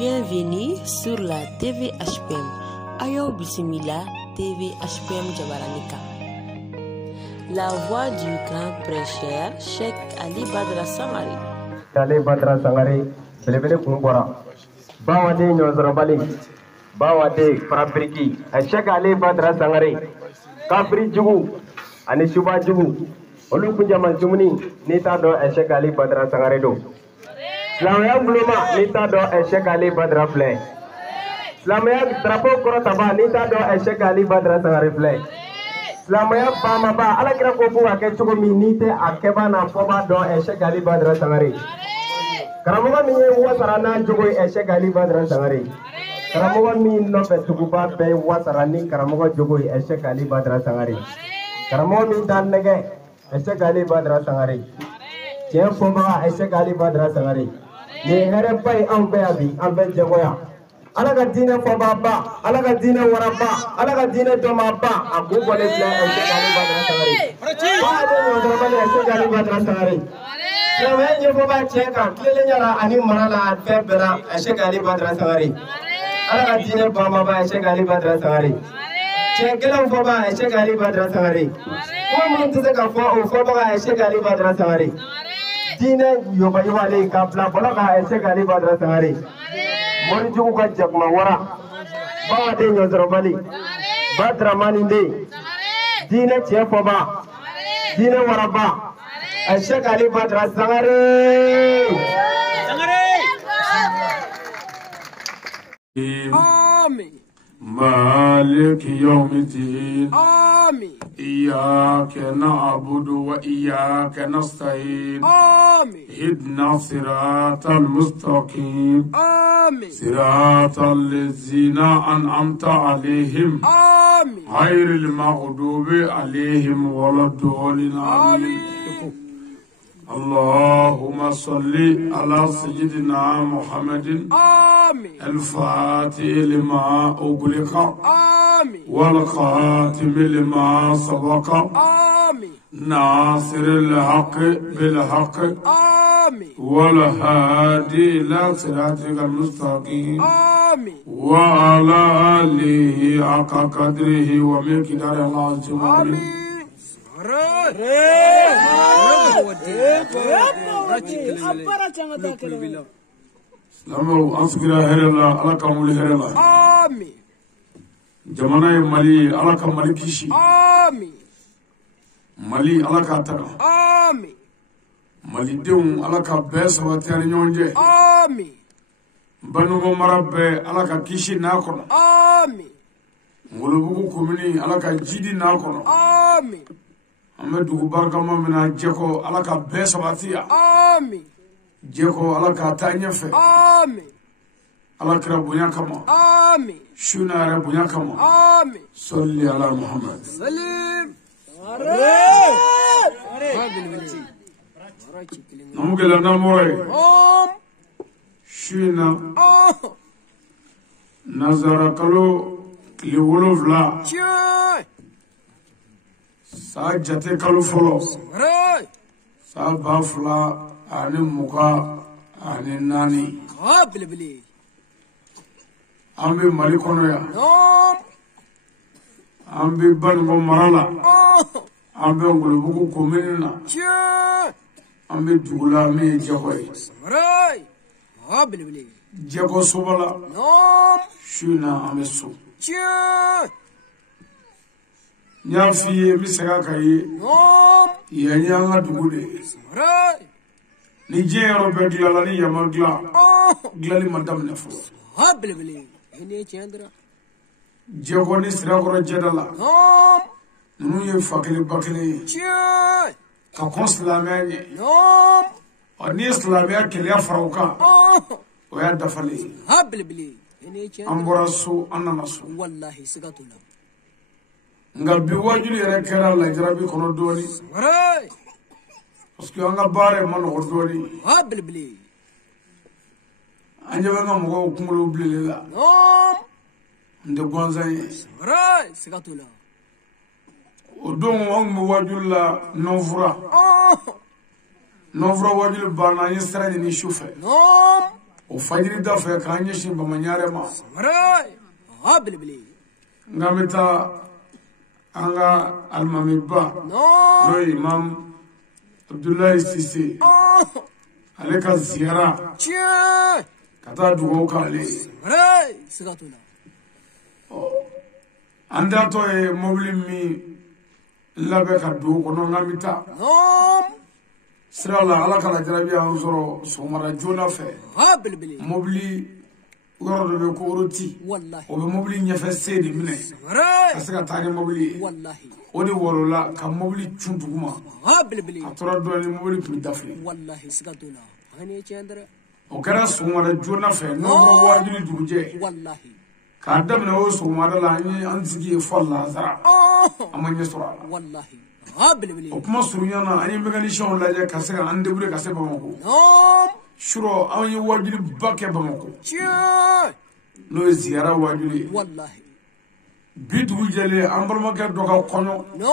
Bienvenue sur la TV HPM. Ayo Bismillah TV HPM Jabaranika. La voix du grand prêcheur, Cheikh Ali Badra Sangare. Ali Badra Sangare, belebele kumbora. Bawade nyozorobali. Bawade Frabriki. Cheikh Ali Badra Sangare. Kabri Jugu. Ani Shuba Jugu. Olu kunjaman sumuni nita do Cheikh Ali Badra Sangare do. Islamaya Bluma nita do Cheikh Ali Badra Fle. Islamaya Drapo Korotaba nita do Cheikh Ali Badra Sangare Fle. Islamaya Bama ba ala kira ko bu ake chugo minite akeba na foba do Cheikh Ali Badra Sangare. Karamoga minye wasarana jugo Cheikh Ali Badra Sangare. Karamoga min no betuguba be wasarani karamoga jugo Cheikh Ali Badra Sangare. Karamoga min dan nege Cheikh Ali Badra Sangare. Jem foba Cheikh Ali Badra Sangare. Ye here pai ambe abi ambe jagoya. Alaga dine foba ba, alaga dine waraba, alaga dine doma ba. Aku boleh bilang Cheikh Ali Badra Sangare. Ada yang terbaik Cheikh Ali Badra Sangare. Selama ini foba cekak, kelilingnya lah ani marala febera Cheikh Ali Badra Sangare. Alaga dine bama ba Cheikh Ali Badra Sangare. Cekelang foba Cheikh Ali Badra Sangare. Kau menentukan kau foba Cheikh Ali Badra Sangare. Dine yoba iwale kapla bola ka Cheikh Ali Badra Sangare. Mori jugu ka jakma wara. Ba de nyozorobali. Badra maninde. Dine chefoba. Dine waraba. Cheikh Ali Badra Sangare. Amin. مالك يوم الدين آمين. إياك نعبد وإياك نستعين آمين. اهدنا الصراط المستقيم آمين. صراط الذين أنعمت عليهم آمين. غير المغضوب عليهم ولا الضالين آمين. اللهم صل على سيدنا محمد آمين. الفاتح لما أغلق آمين. والخاتم لما سبق آمين. ناصر الحق بالحق آمين. والهادي إلى صراطك المستقيم آمين. وعلى آله حق قدره ومقداره العظيم آمين. لما أنسكر هرلا على كمول هرلا آمين. جمانا مالي على كمال كيشي آمين. مالي على كاترا آمين. مالي ديوم على كبس واتيار نيونجي آمين. بنو مربى على كيشي ناكونا آمين. ولبوكو كوميني على كجيدي ناكونا آمين. أمدو باركما من جيكو على كبس واتيا آمين. جيكو على كاتانيفه آمين. على كربونيا كما آمين. شونا ربونيا كما آمين. صلي على محمد سليم. نموكلا نموي شونا نظر كلو لولوفلا ساجته كلو فلو سابافلا ani muka ani nani قابل بلي ambe mali kono ya ambe bango marala ambe ngulubuku komenina ambe dugula me jahoy راي قابل بلي jago sobala shuna ambe so nyafi misaka kai ya nyanga dugude راي ni jero be glala ni yama gla glali madam ne fo قابل بلي هني چندرا jago ni sirakoro jedala nunu ye fakili bakili ka konslame ani islamia kele afrauka o ya dafali قابل بلي هني چندرا amborasu ananasu والله سقطنا ngal bi wajuli yere kera la jarabi kono doni راي parce que anga bare man ko doni قابل بلي anje nga mo ko ngulu blila nde gonzay راي سقطنا odon wang mo wajula novra wajul bana yesra ni shufe o fajiri da fe kanye shin ba manyare ma Right. Ah, Billy. ngamita anga almami ba No. no imam Abdullahi Sisi aleka ziyara Cheer. kata dugo kale Right. Sigatula. anda to e mobili mi labe ka dugo kono ngamita No. sirala ala kala jarabi an soro somara jona fe Ah, Billy. mobili yoro do be ko roti Wallahi. o be mobili nyefe sedi mine Right. asika tani mobili Wallahi. o de worola ka mobili chuntuguma Ah, Billy. atora do ni mobili pi dafri Wallahi. Sigatula. Hani chandra. o kɛra sɔgɔmada joona fɛ n'o bɔra waajuli dugujɛ Wallahi. k'a daminɛ o sɔgɔmada la an sigi ye fɔ lazara an ma ɲɛ sɔrɔ a la Wallahi. Ah, Billy. o kuma surunya na an ye mécanicien lajɛ ka se ka an débrouiller ka se Bamako No. surɔ an ye waajuli ba kɛ Bamako Cheer. n'o ye ziyara waajuli ye Wallahi. bi dugujɛlen an balimakɛ dɔ ka kɔɲɔ No.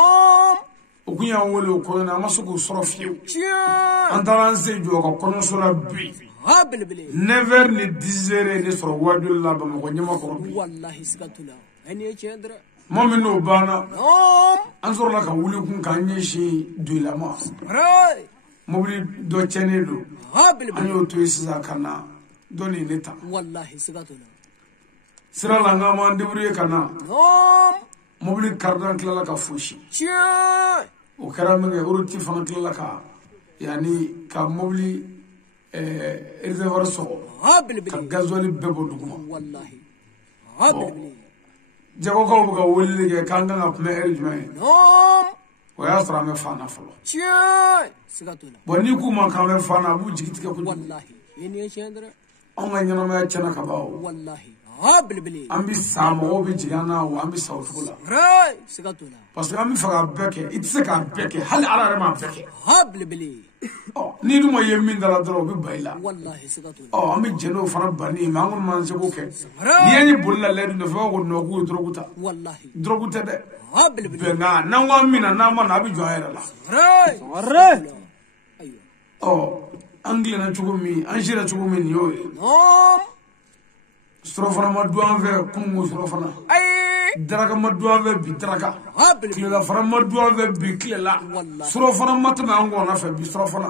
o kun y'an wele o kɔɲɔ na an ma se k'o sɔrɔ fiyewu Cheer. an taara an sen jɔ ka kɔɲɔso la bi Ah, Billy. 9h ni 10h ne sɔrɔ waajuli la Bamako ɲamakɔrɔ bi Wallahi. Sigatula. Hani chandra. maa min n'o banna No. an sɔrɔla ka wuli kun k'an ɲɛsin doyilama Right. mobili dɔ cɛnnen don Ah, Billy. an y'o to yen sisan ka na dɔ nin ne ta Wallahi. Sigatula. sira la n k'an b'an débrouiller ka na No. mobili karidan tilala ka fosi Cheer. o kɛra min kɛ oroti fana tilala ka yanni ka mobili réservoir sɔgɔ Ah, ka Billy. gasoil bɛɛ bɔ dugu ma Wallahi. Ah, Billy. jagokɛw bɛ ka weleli kɛ k'an kan ka kunbɛn heure jumɛn ye No. o y'a sɔrɔ an bɛ fan na fɔlɔ Cheer. Sigatula. bon n'i k'u ma k'an bɛ fan na a b'u jigi tigɛ kojugu Wallahi. Hani chandra. anw ka ɲɛnamaya tiɲɛna ka ban o Wallahi. Ah, Billy. an bɛ sa mɔgɔw bɛ jigin an na wa an bɛ sa o cogo la Right. Sigatula. parce que an bɛ fɛ k'a bɛɛ kɛ i tɛ se k'a bɛɛ kɛ hali ala yɛrɛ m'a bɛɛ kɛ Ah, Billy. n'i dun ma ye min da la dɔrɔn o bɛ ba i la Wallahi. Sigatula. an bɛ jɛn n'o fana banni ye mɛ an kɔni m'an seko kɛ n'i y'a ye bolila layidu nɔfɛ b'a fɔ ko nɔ k'u ye dɔrɔgu ta Wallahi. dɔrɔgu tɛ dɛ Ah, Billy. bɛnkan n'an ko an min na n'an ma na a bɛ jɔ an yɛrɛ la Right. Right. Aywa. an tilenna cogo min an sera cogo min nin y'o ye No. surɔfana ma dun an fɛ kununko surɔfana Ay. daraka ma dun an fɛ bi daraka Ah, Billy. tilela fana ma dun an fɛ bi tilela Wallahi. surɔfana ma tɛmɛ an kɔnɔ fɛ bi surɔfana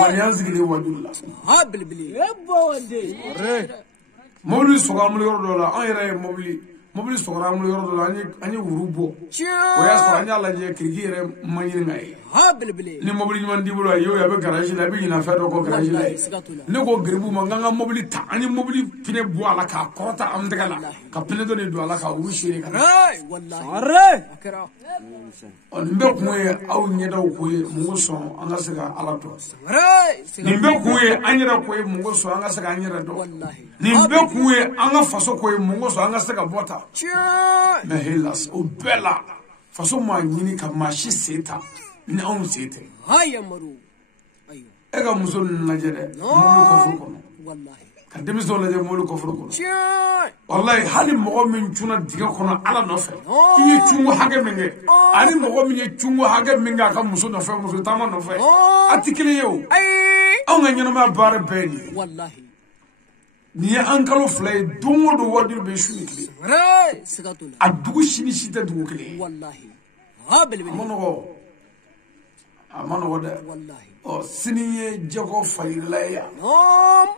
wa nin y'an sigilen wajulu la Ah, Billy. mobili sɔgɔ an bolo yɔrɔ dɔ la an yɛrɛ ye mobili sɔgɔra an bolo yɔrɔ dɔ la an ye wuru bɔ o y'a sɔrɔ an y'a lajɛ kiriki yɛrɛ ma ɲini ka ye Ah, Billy. ni mobili ɲuman t'i bolo a ye o ye a bɛ garaji la a bɛ ɲina fɛn dɔ kɔ garaji la ye ne ko garibu ma n k'an ka mobili ta an ye mobili pinɛ bɔ a la k'a kɔrɔta an tɛgɛ la ka pinɛ dɔ de don a la k'a wuru seere ka na Right. Wallahi. Akira. nin bɛɛ kun ye aw ɲɛdaw ko ye mun ko sɔn an ka se ka ala dɔn Right. nin bɛɛ kun ye an yɛrɛ ko ye mun ko sɔn an ka se k'an yɛrɛ dɔn Wallahi. nin bɛɛ kun ye an ka faso ko ye mun ko sɔn an ka se ka bɔ ta Cheer. mɛ hélas o bɛɛ la faso m'a ɲini ka maa si sen ta ni anw sen tɛ Haya maru. Aywa. e ka muso ninnu lajɛ dɛ mobili kɔfuru kɔnɔ Wallahi. ka denmisɛnw lajɛ mobili kɔfuru kɔnɔ Cheer. walayi hali mɔgɔ min cunna dingɛ kɔnɔ ala nɔfɛ i ye cungo hakɛ min kɛ ani mɔgɔ min ye cungo hakɛ min kɛ a ka muso nɔfɛ muso taama nɔfɛ a tɛ kelen ye o Ay. anw ka ɲɛnamaya baara bɛɛ ye nin ye Wallahi. nin ye an kalo 2 ye don o don wajulu bɛ su ni tile Right. Sigatula. a dugu si ni si tɛ dugu kelen ye Wallahi. Ah, Billy. a ma nɔgɔ dɛ Wallahi. sini ye jɛgɔ fayirila ye yan No.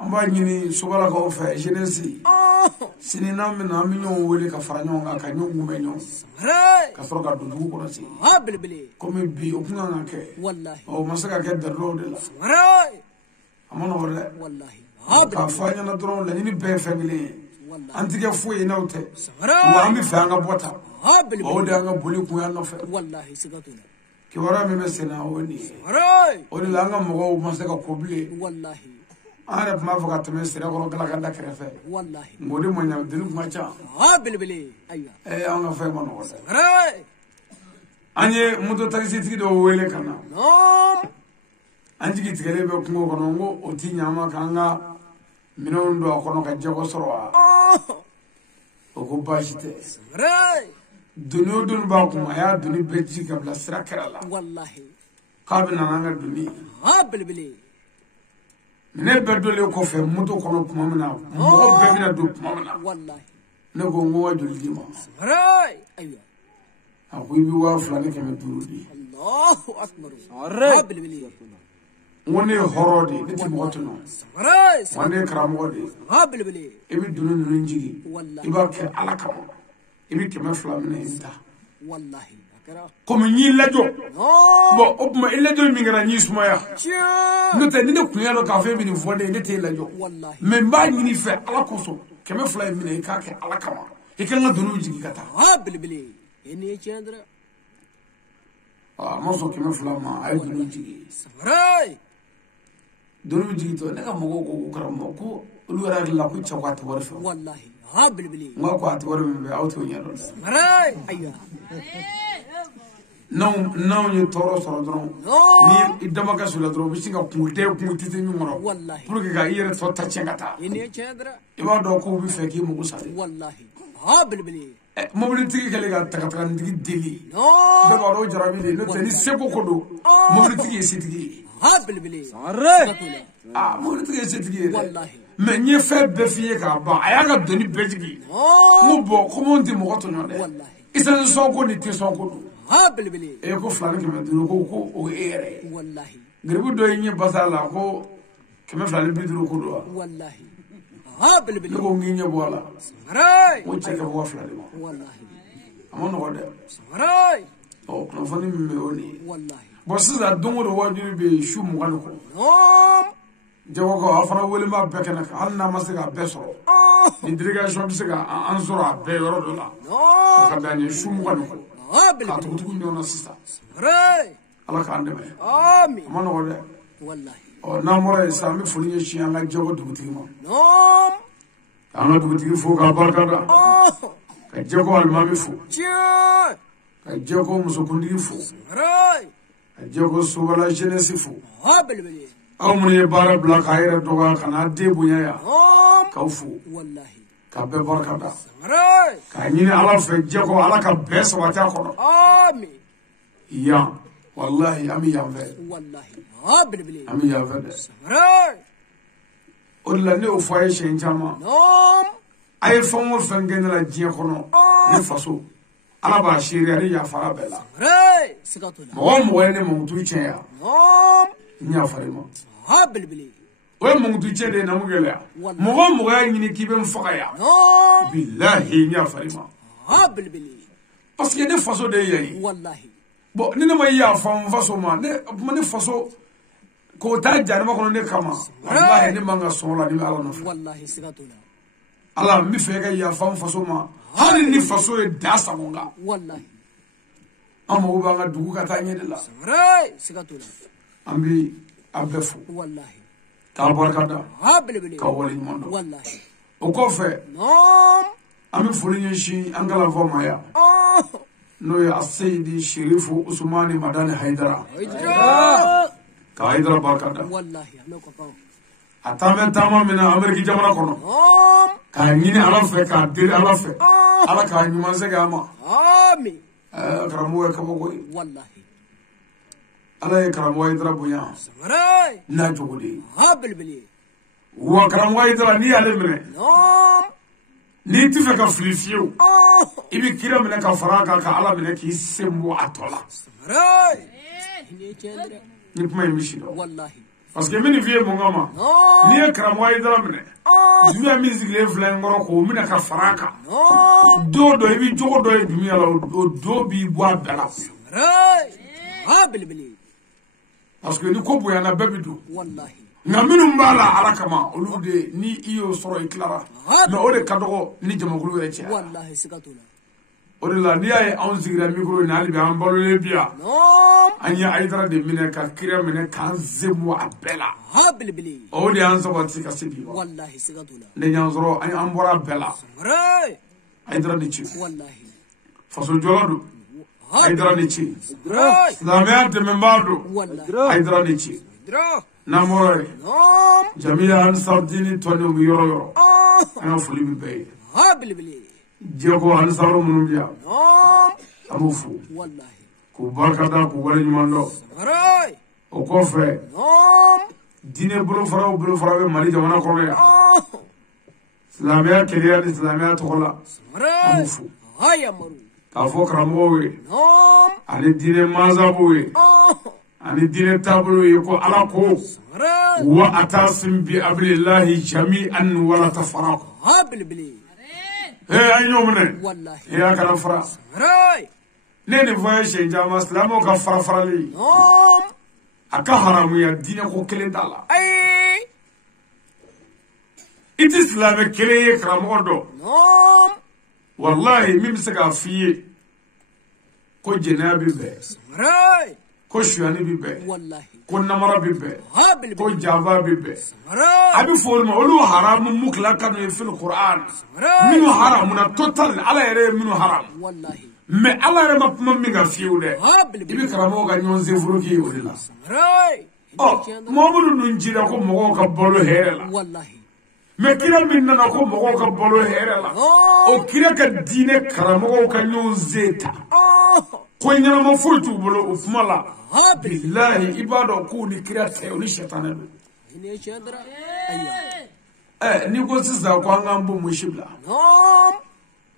an b'a ɲini sobalakaw fɛ jeunesse Oh. sini n'an bɛna an bɛ ɲɔgɔn wele ka fara ɲɔgɔn kan ka ɲɔgɔn kunbɛn ɲɔgɔn Right. ka sɔrɔ ka don dugu kɔnɔ ten Ah, Billy. komi bi o kun kan ka kɛ Wallahi. o ma se ka kɛ dalilaw de la Right. a ma nɔgɔ dɛ Wallahi. Ah, k'a fɔ an ɲɛna dɔrɔn laɲini bɛɛ ye fɛn kelen ye Wallahi. an tɛ kɛ foyi ye n'aw tɛ wa Right. an bɛ fɛ an ka bɔ ta Ah, Billy. o de y'an ka boli kun y'an nɔfɛ Wallahi. Sigatula. kibaruya min bɛ sen na o ye nin ye Right. o de la an ka mɔgɔw ma se ka ko bilen Wallahi. an yɛrɛ tun b'a fɔ ka tɛmɛ sirakɔrɔ galakada kɛrɛfɛ Wallahi. nka o de ma ɲa deni kun ka ca Ah, Billy. Aywa. an ka fɛn ma nɔgɔ dɛ Right. an ye moto takisitigi dɔw wele ka na No. an jigi tigɛlen bɛ kungo kɔnɔ n ko o ti ɲa ma k'an ka minɛnw don a kɔnɔ ka jɛgɔ sɔrɔ wa Oh. o ko baasi tɛ Right. doni o doni b'a kun a y'a doni bɛɛ ci ka bila sira kɛrɛ la Wallahi. k'a bɛ na n'an ka doni ye Ah, Billy. ne bedole ko fe moto kono kuma mina mo be mina do kuma mina wallahi ne ko ngo joli di ma ray aywa akoy bi wa fulani keme durudi Allahu akbar ray bilbili woni horode niti moto no ray woni kramode bilbili ebi dunu nunu njigi wallahi iba ke alaka ebi keme fulani inta wallahi akara comme ñi lajo no bon opma ilajo mi ngara ñi sumaya tia no te ni ne kunyalo ka fe bi ni fonde ne te lajo wallahi mais mba ñi fe ala koso keme fulani mi ka ke alaka ma e kan ga dunu jigi kata bilbili eni chendra mo so keme fulani ma ay dunu jigi ray dunu jigi to ne ka mogo ko karamo ko lu wara la ko chawata war fe wallahi bilbili ngo ko at war mi be auto ñalo ray aywa non ñu toro soro dron no ni idama ka sula dron bi singa kumute kumute ñu moro wallahi pour que ga yere so ta cengata eni chendra iba do ko bi fe ki mo ko sare wallahi bilbili mobili tigi kele ga taka ndigi deli no be ba do jarabi le no tani seko ko do mobili tigi sitigi bilbili ray mobili tigi sitigi wallahi mais ñe fe be fiye ka ba aya ga doni bejigi mo bo ko mon di mo ko to ñode wallahi isa so ko ni ti so ko do bilbili e ko flani ke me duro ko o ere wallahi gribu do ñe basala ko keme flani bi duro ko do wallahi bilbili ko ngi ñe bola ray mo cheke bo flani mo wallahi amono ko de ray o ko fani me woni wallahi bo sisa dongo do wajuri be shu mo kan ko no jago ko afana wele ma beke nak halna masika besoro ni delegation bi sika an sura be yoro do la no ko kadani shu mo kan ko ka bilbili to tu ñona sisa ray ala ka ande me amin amono ko de wallahi o na mo re sa mi fuli ñi ci anga jago dugutigi ma no anga dugutigi fo ka barka da ka jago almami fo tia ka jago musukundigi fo ray ka jago subala jeunesse fo bilbili aw mun ye baara bila ka yɛrɛ dɔgɔya ka n'a den bonya ya no k'aw fo wallahi ka bɛɛ barika da ray k'a ɲini ala fɛ jɛko ala ka bɛɛ sabati a kɔnɔ amin yan wallahi an bɛ yan fɛ wallahi bilbili an bɛ yan fɛ dɛ ray o de la ne y'o fɔ a ye siɲɛ caman no a ye fɛn o fɛn kɛ ne la diɲɛ kɔnɔ ne faso ala b'a seere ale yafara bɛɛ la ray sigatula mɔgɔ o mɔgɔ ye ne mankutu tiɲɛ yan no n yafara i ma bilbili o ye mankutu tiɲɛ de ye na mun gɛlɛya mɔgɔ o mɔgɔ y'a ɲini k'i bɛ n faga yan no bilahi n yafara i ma bilbili parce que ne faso de ye yan ye wallahi bon ni ne ma yafa n faso ma ne faso k'o taa janima kɔnɔ ne kama wallahi ne man ka sɔn o la ni bɛ ala nɔfɛ wallahi sigatula ala n bɛ fɛ ka yafa n faso ma hali ni faso ye da sago n kan wallahi an mago b'an ka dugu ka taa ɲɛ de la ray sigatula an bɛ a bɛɛ fo wallahi k'a barika da bilbili k'a wale ɲuman dɔn wallahi o kɔfɛ no an bɛ foli ɲɛsin an kalanfaw ma yan n'o ye aseyidi sherifu usumani madani hayidara ka hayidara barika da wallahi ame ko paw a taamɛ taama min na ameriki jamana kɔnɔ k'a ɲini ala fɛ k'a deli ala fɛ ala k'a ɲuman segin a ma amin karamɔgɔ ye kabako ye wallahi ala ye karamɔgɔ hayidara bonya ray n'a jogo de ye bilbili wa karamɔgɔ hayidara n'i y'ale minɛ no n'i t'i fɛ ka fili fiyewu i bɛ kira minɛ ka fara a kan ka ala minɛ k'i sen bɔ a tɔ la ray ni chendra ni kuma in bɛ si dɔn wallahi parce que n bɛ nin f'i ye mun kama n'i ye karamɔgɔ hayidara minɛ duniya min sigilen filɛ n kɔrɔ k'o minɛ ka fara a kan don dɔ i bɛ jogo dɔ ye duniya la o don b'i bɔ a bɛɛ la ray bilbili parce que ni ko bonyana bɛɛ bɛ don wallahi nka minnu b'a la ala kama olu de ni i y'o sɔrɔ i tilara mais o de ka dɔgɔ ni jamakulu yɛrɛ cɛ wallahi sigatula o de la n'i y'a ye anw sigira mikoro in hali bi an balolen bi yan no an ye hayidara de minɛ ka kira minɛ k'an sen bɔ a bɛɛ la bilbili o de y'an sabati ka se bi ma wallahi sigatula ne ɲan sɔrɔ an bɔra a bɛɛ la ray hayidara ni ci wallahi faso jɔla don hayidara ni ci ray silamɛya dɛmɛbaa don wallahi hayidara ni ci dra n'an bɔra yen no jamiya ansar dini tɔni u bɛ yɔrɔ yɔrɔ an ka foli bɛ bɛɛ ye bilbili jɛko ansaro minnu bɛ yan no an b'u fo wallahi k'u barika da k'u wale ɲuman dɔn ray o kɔfɛ no dine bolo fara be mali jamana ko ya islamiyya kiriya ni islamiyya to kola amufu haya maru ka fo karamo we ani dine mazabu we ani dine tabulu ye ko ala ko wa atasim bi ablillahi jami'an wala tafarraqu habilbili ayomne wallahi ya kana fara ne ne voyage jama islamo ka farali aka haramu ya dine ko kele dala it islam kele ye karamo do wallahi mim saka fiye ko jenabi be ko shuani bi be wallahi ko namara bi be habilbili ko java bi be abi forma olu haramu muklaka no fil qur'an minu haramu na total ala yere minu haram wallahi mais ala yere ma minga fiude habilbili ibi karamo ga nyonze furuki odila oh momudu nunjira ko mogo ka bolo herela wallahi mais kira minna na ko mogo ka bolo herela o kira ka dine karamo ka nyonze ta ko nyana mo futu bolo ufmala billahi ibado ko ni kira tayo ni shetana ine chandra aywa ni ko sisa ko ngambo mushibla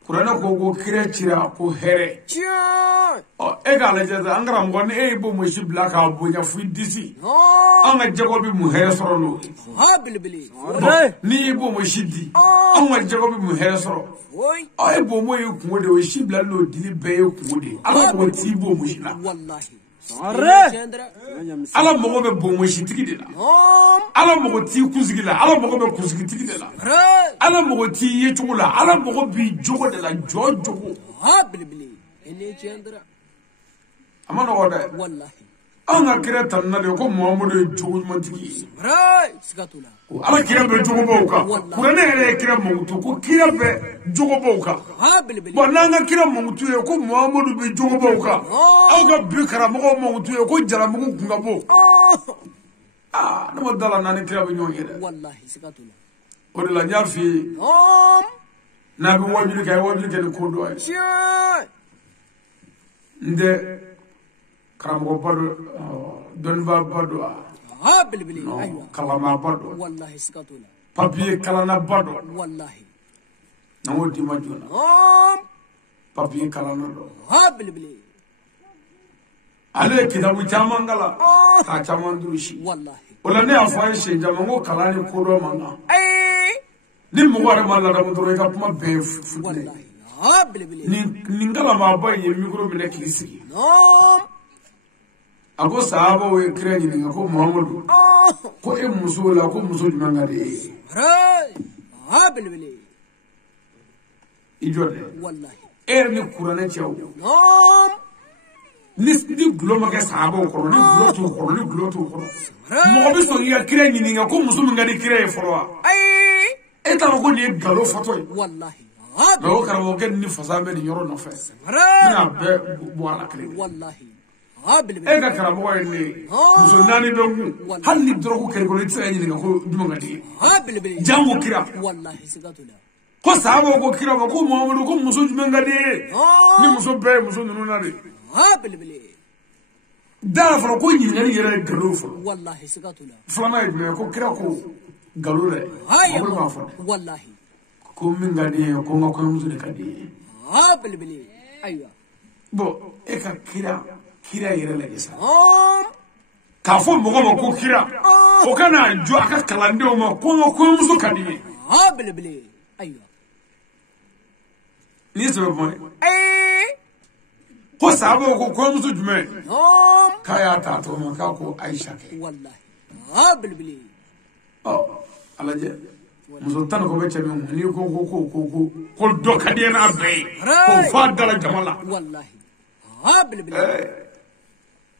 kurana ko go kira chira ko here o egala jaza angara mo ni bo mushibla ka bonya fu disi anga jago bi mu here soro no habilbili ni bo mushidi anga jago bi mu here soro oy ay bo mo yiku de o shibla lo dili be yiku de ala mo ti bo mushina wallahi chandra ala mo be bo mushitigi de la ala mo ti kuzigi la ala mo be kuzigi tigi de la ala mo ti ye chugula ala mo bi jogo de la jojo habilbili ine chandra amana oda wallahi anga kira tanna de ko muhammadu jogo mantigi sikatula ala kira be jogo boka kurane ere kira mutu ko kira be jogo boka habilbili bonanga kira mutu e ko muhammadu be jogo boka au ga bi kara mo mutu e ko jara mo kunga bo no dala nani kira be nyonye de wallahi sikatula o de la nyafi na bi wajuli ke ko do ay nde karamo bado don ba bado habilbili aywa kalama bado wallahi sikatula papier kalana bado wallahi nango dima jona papier kalana do habilbili ale kitabu chamangala ka chamandushi wallahi wala ne afan shenja mango kalani kodo manga ni mugare mala da mudoro ka kuma be futne wallahi habilbili ni ngala ma ba ye mikro mine kilisi ako sahaba we kira ni ko muhammadu ko e muso la ko muso jumanga de habilbili ijode wallahi ni kurane chaw ni gloma ke sahaba ko ni glo to ko mo bi so ya kira ni ko muso minga de kira e foro e ta ko ni galo foto wallahi no kara ko ni fasambe ni yoro no fe na be bo ala kire wallahi habilbili e ka karamo ni muso nani be ngu halli doro ko kere ko ni tsaya ni ko dumanga de habilbili jango kira wallahi sikatula ko sahaba ko kira ko muhammadu ko muso jumanga de ni muso be muso nunu na de habilbili da fara ko ni ngari yere galo fo wallahi sikatula flama me ko kira ko galo le haya ma fo wallahi ko min ngadi ko ngako muso de kadi habilbili aywa bo e ka kira yere le gesa ka fo mo ko kira o kana jo aka kalande o ma ko ngako muso kadi habilbili aywa ni so bo ko sahaba ko muso jume kaya ta to ma ka ko aisha ke wallahi habilbili alaje muso tan ko be chami ni ko do kadena be ko fadala jamala wallahi habilbili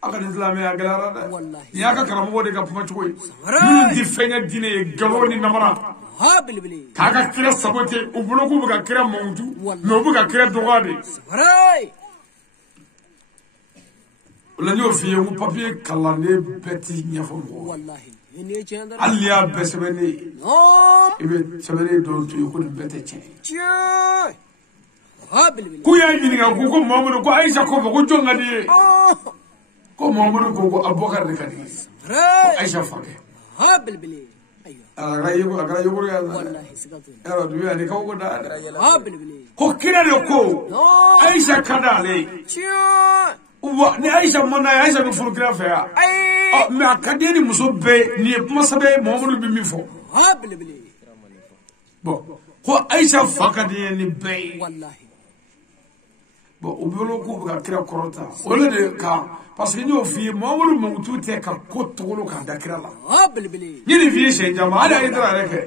aka islami agalara da wallahi ya ka karamo de ka puma chukoy ni di fenya dine galo ni namara habilbili kaga kira sabote ubulo ko buga kira montu no buga kira dogade la nyo fiye mu papier kalane beti nyafo wallahi ni chandra aliya besebeni ibe sebeni do tu ko bete che habilbili ku ya ni ga ko Muhammadu ko Aisha ko ko jonga di ko Muhammadu ko Abubakar de kadi Aisha fake ها بالبلي ايوه اغرا يقول يا والله سكتوا ارا دويا دي كو دا ها بالبلي ko kira ne ko Aisha kada le wa ni Aisha mona Aisha bi furu kira fa ya me akade ni muso be ni kuma sabe Muhammadu bi mi fo ها بالبلي bon ko Aisha fakade ni be والله bon o bolo ko ga kira korota o le de ka parce que ni o fi Muhammadu mutu te ka ko tolo ka da kira la ها بالبلي ni ni fi she jama ala idra reke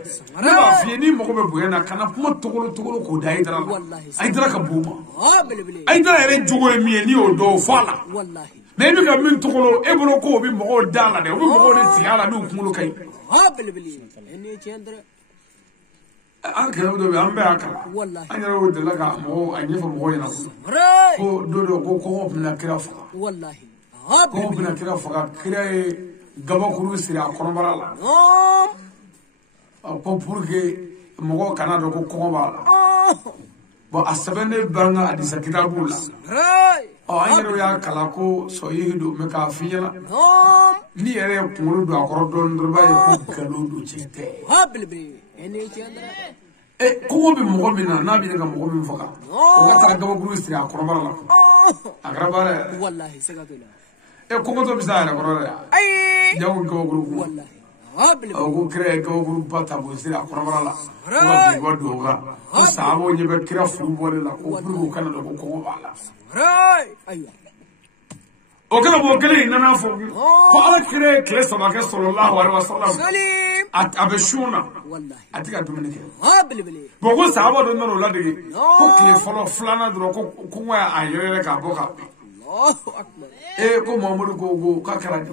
ni ba fi ni mo ko be buyana kana kuma tolo ko da idra la idra ka buma ها بالبلي idra re jogo mi ni o do fala والله mais bi ka min tolo e bolo ko bi mo ko dala de o bi mo ko de tiala ni kumulo kai ها بالبلي اني تشندر an kero do be an be akala والله an yero de la ka mo an yefo mo yana راي ko do ko na kira fa والله ها ko بالبلي na kira fa kira e gaba kuru sira konombara la ko pour que mo kana do ko ba la bo asabene banga adisa kitabu la راي an yero ya kala ko so yido me ka finyala ni yere kuru do akoro don do ba ye ko kalo do chite ها بالبلي اني تشندر ko bi mo min na bi ga mo min faka o ka ta gaba kuru sira konombara la agrabare والله سكتوا ko to bisara korora اي jawu gaba kuru والله ها بالبلي ko kire gaba kuru bata bo sira konombara la ko do ga ko sabo ni be kira fu bole la ko buru kana do ko bala راي ايوه o kana bo kele nana fo ko ala kire kile sabaka sallallahu alaihi wasallam سليم abeshuna والله atika duminike ها بالبلي bo ko sabo do no la digi ko kile folo flana do ko wa ayere ka boka الله اكبر ko Muhammadu ko ka kara di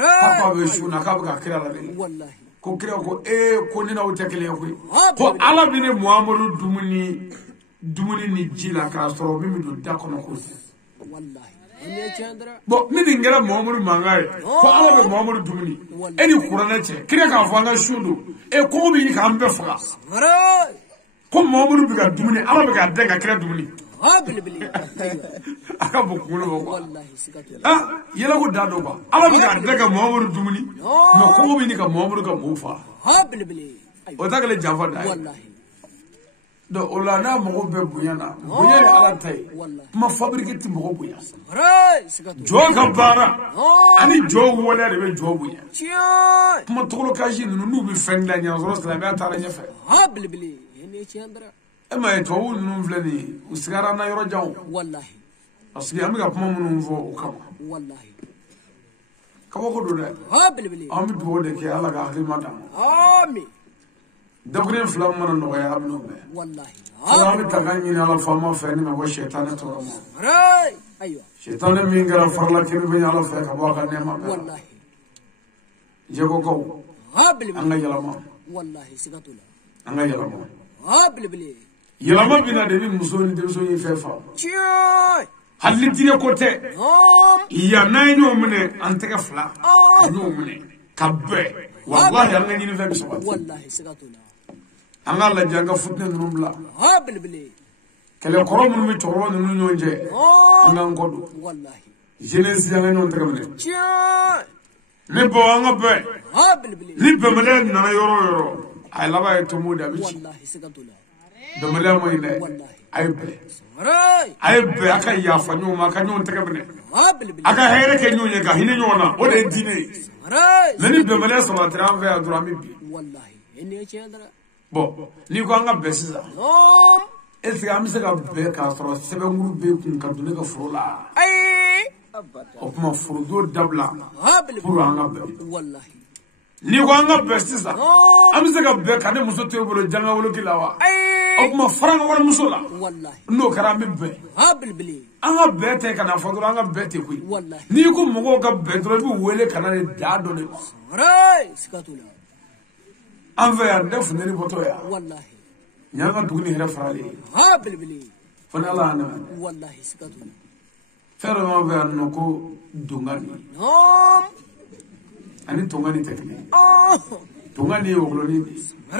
راي papa abeshuna ka ba kira la digi والله ko kira ko ko ni na wuta kile ko ala bi ne Muhammadu dumuni ni jila ka so mi do da kono ko والله اني تشندر bon mini ngera Muhammadu mangaye ko ala be Muhammadu dumuni eni qur'ana che kire ka fanga shudu ko bi ni ka ambe faga راي ko Muhammadu bi ka dumuni ala be ka denga kire dumuni ها بالبلي ايوه aka bo kuno bo والله سكتوا yela ko dado ba ala be ka denga Muhammadu dumuni no ko bi ni ka Muhammadu ka mufa ها بالبلي ايوه o takale jafa dai والله do olana mo be buyana buyana ala tay والله ma fabrique ti mo buya راي سكتوا jo ka bara ani jo wala de be jo buya تشاي kuma tokolo kaji nu bi fenda nya zoro sala be atara nya fe ها بالبلي اني تشندر ema to wu nu vleni usigara na yoro jaw والله asigi amiga kuma munu vo ukama والله kawo ko do de ها بالبلي ami do de ke ala ga halima da امين dabrin flam mana no ya abnu be والله ala mi tagani na ala fama fe ni ma wa shaytan to ma راي ايوه shaytan min gara farla kin be ala fe ka ba ka ne ma والله je ko ها بالبلي anga yalama والله سكتوا anga yalama ها بالبلي yalama bina de ni musoni de so yi fe fa تشاي halli dire ko te هم ya nay no mune antega fla no mune kabbe wallahi anga ni fe biso والله سكتوا anga la janga futne numbla ها بالبلي kele koro mun mi toro nu nyonje anga ngodo والله jeunesse ya non tramene تشاي ne bo anga be ها بالبلي ni be mele na yoro ay laba e to muda bi والله سكتوا be mele mo ine ay be راي ay be aka ya fa nyu ma ka nyu tramene ها بالبلي aka here ke nyu ga hine nyona o de dine راي nani be mele so ma tram ve adura mi bi والله اني تشندر bo ni ko anga be sisa هم esi am se ka be ka soro sebe nguru be kun ka dune ka frola اي o kuma frodo dabla ها pour بالبلي anga be والله ni ko anga be sisa am se ka be ka ne muso te bolo janga wolo kilawa o اي kuma faranga wala muso la والله no kara mi be ها بالبلي anga be te kana fodoro anga be te kui والله ni ko mogo ka be dro bi wele kana ne da do ne راي سكتوا an ve ya def ne ni boto ya والله nyanga dugni hera farale ها بالبلي fana ala na والله سكتوا fero ma ve no ko dungani هم ani tongani tekni tongani yo gloni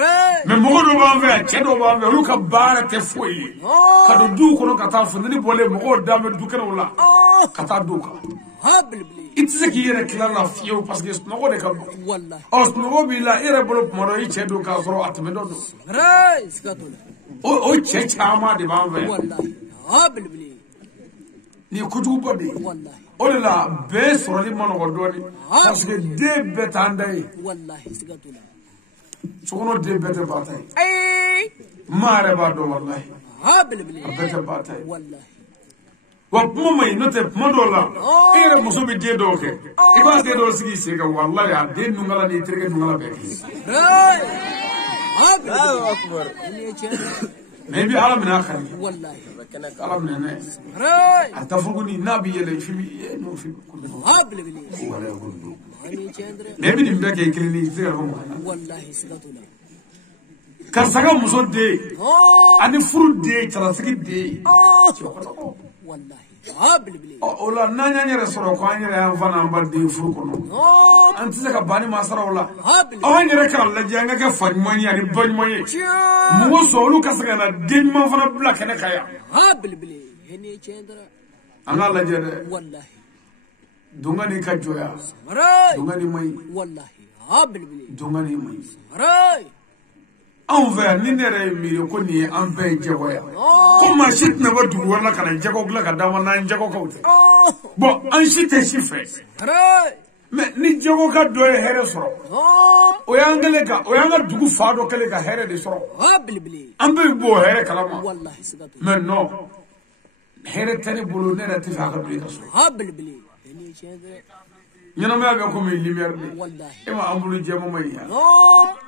راي me mogo do ba ve che do ba ve lu ka bara te foyi ka do du ko no ka ta fu ni bole mogo da me du kana wala ka ta du ka ها بالبلي It's a year clan of you parce que no one come. Os no be la irable moro each do casro at medo. Oh, church ama de bambe. Ni kutu body. Oh la best for the man of Doni. Parce que de betandai. So no de better batay. Mare bado wallahi. Better batay. What moment not a modola? Here must be dead okay. If I did all see Sega, wallahi, I didn't know any trigger maybe Alamina. Alamina. At Tafuguni Nabi, no maybe the back a clinic there. Kasaga Muso day and the fruit day, Tarasiki day. Ola nanya resoro kwa nyere anfana mbadi furukono antise ka bani masara ola awanyere ka lajanga ka fanymani ani banymani mugo solu kasaga na denma fana black ne kaya heni chendra anga lajere wallahi dungani ka joya dungani mai wallahi dungani mai envers n'inere miri ko ni ampe jego ya ko ma shit na ba du wala kana jego gla ka dama na jego ko bon an shit e shife mais ni jego ka do here soro o yangale ka o yanga dugu faado kale ka here de soro ambe bo here kala ma wallahi sigatu mais non here tani bulu ne rati fa ka bi ka so ni chede ñana ma be ko mi lumière ni e ma ambulu jema may ya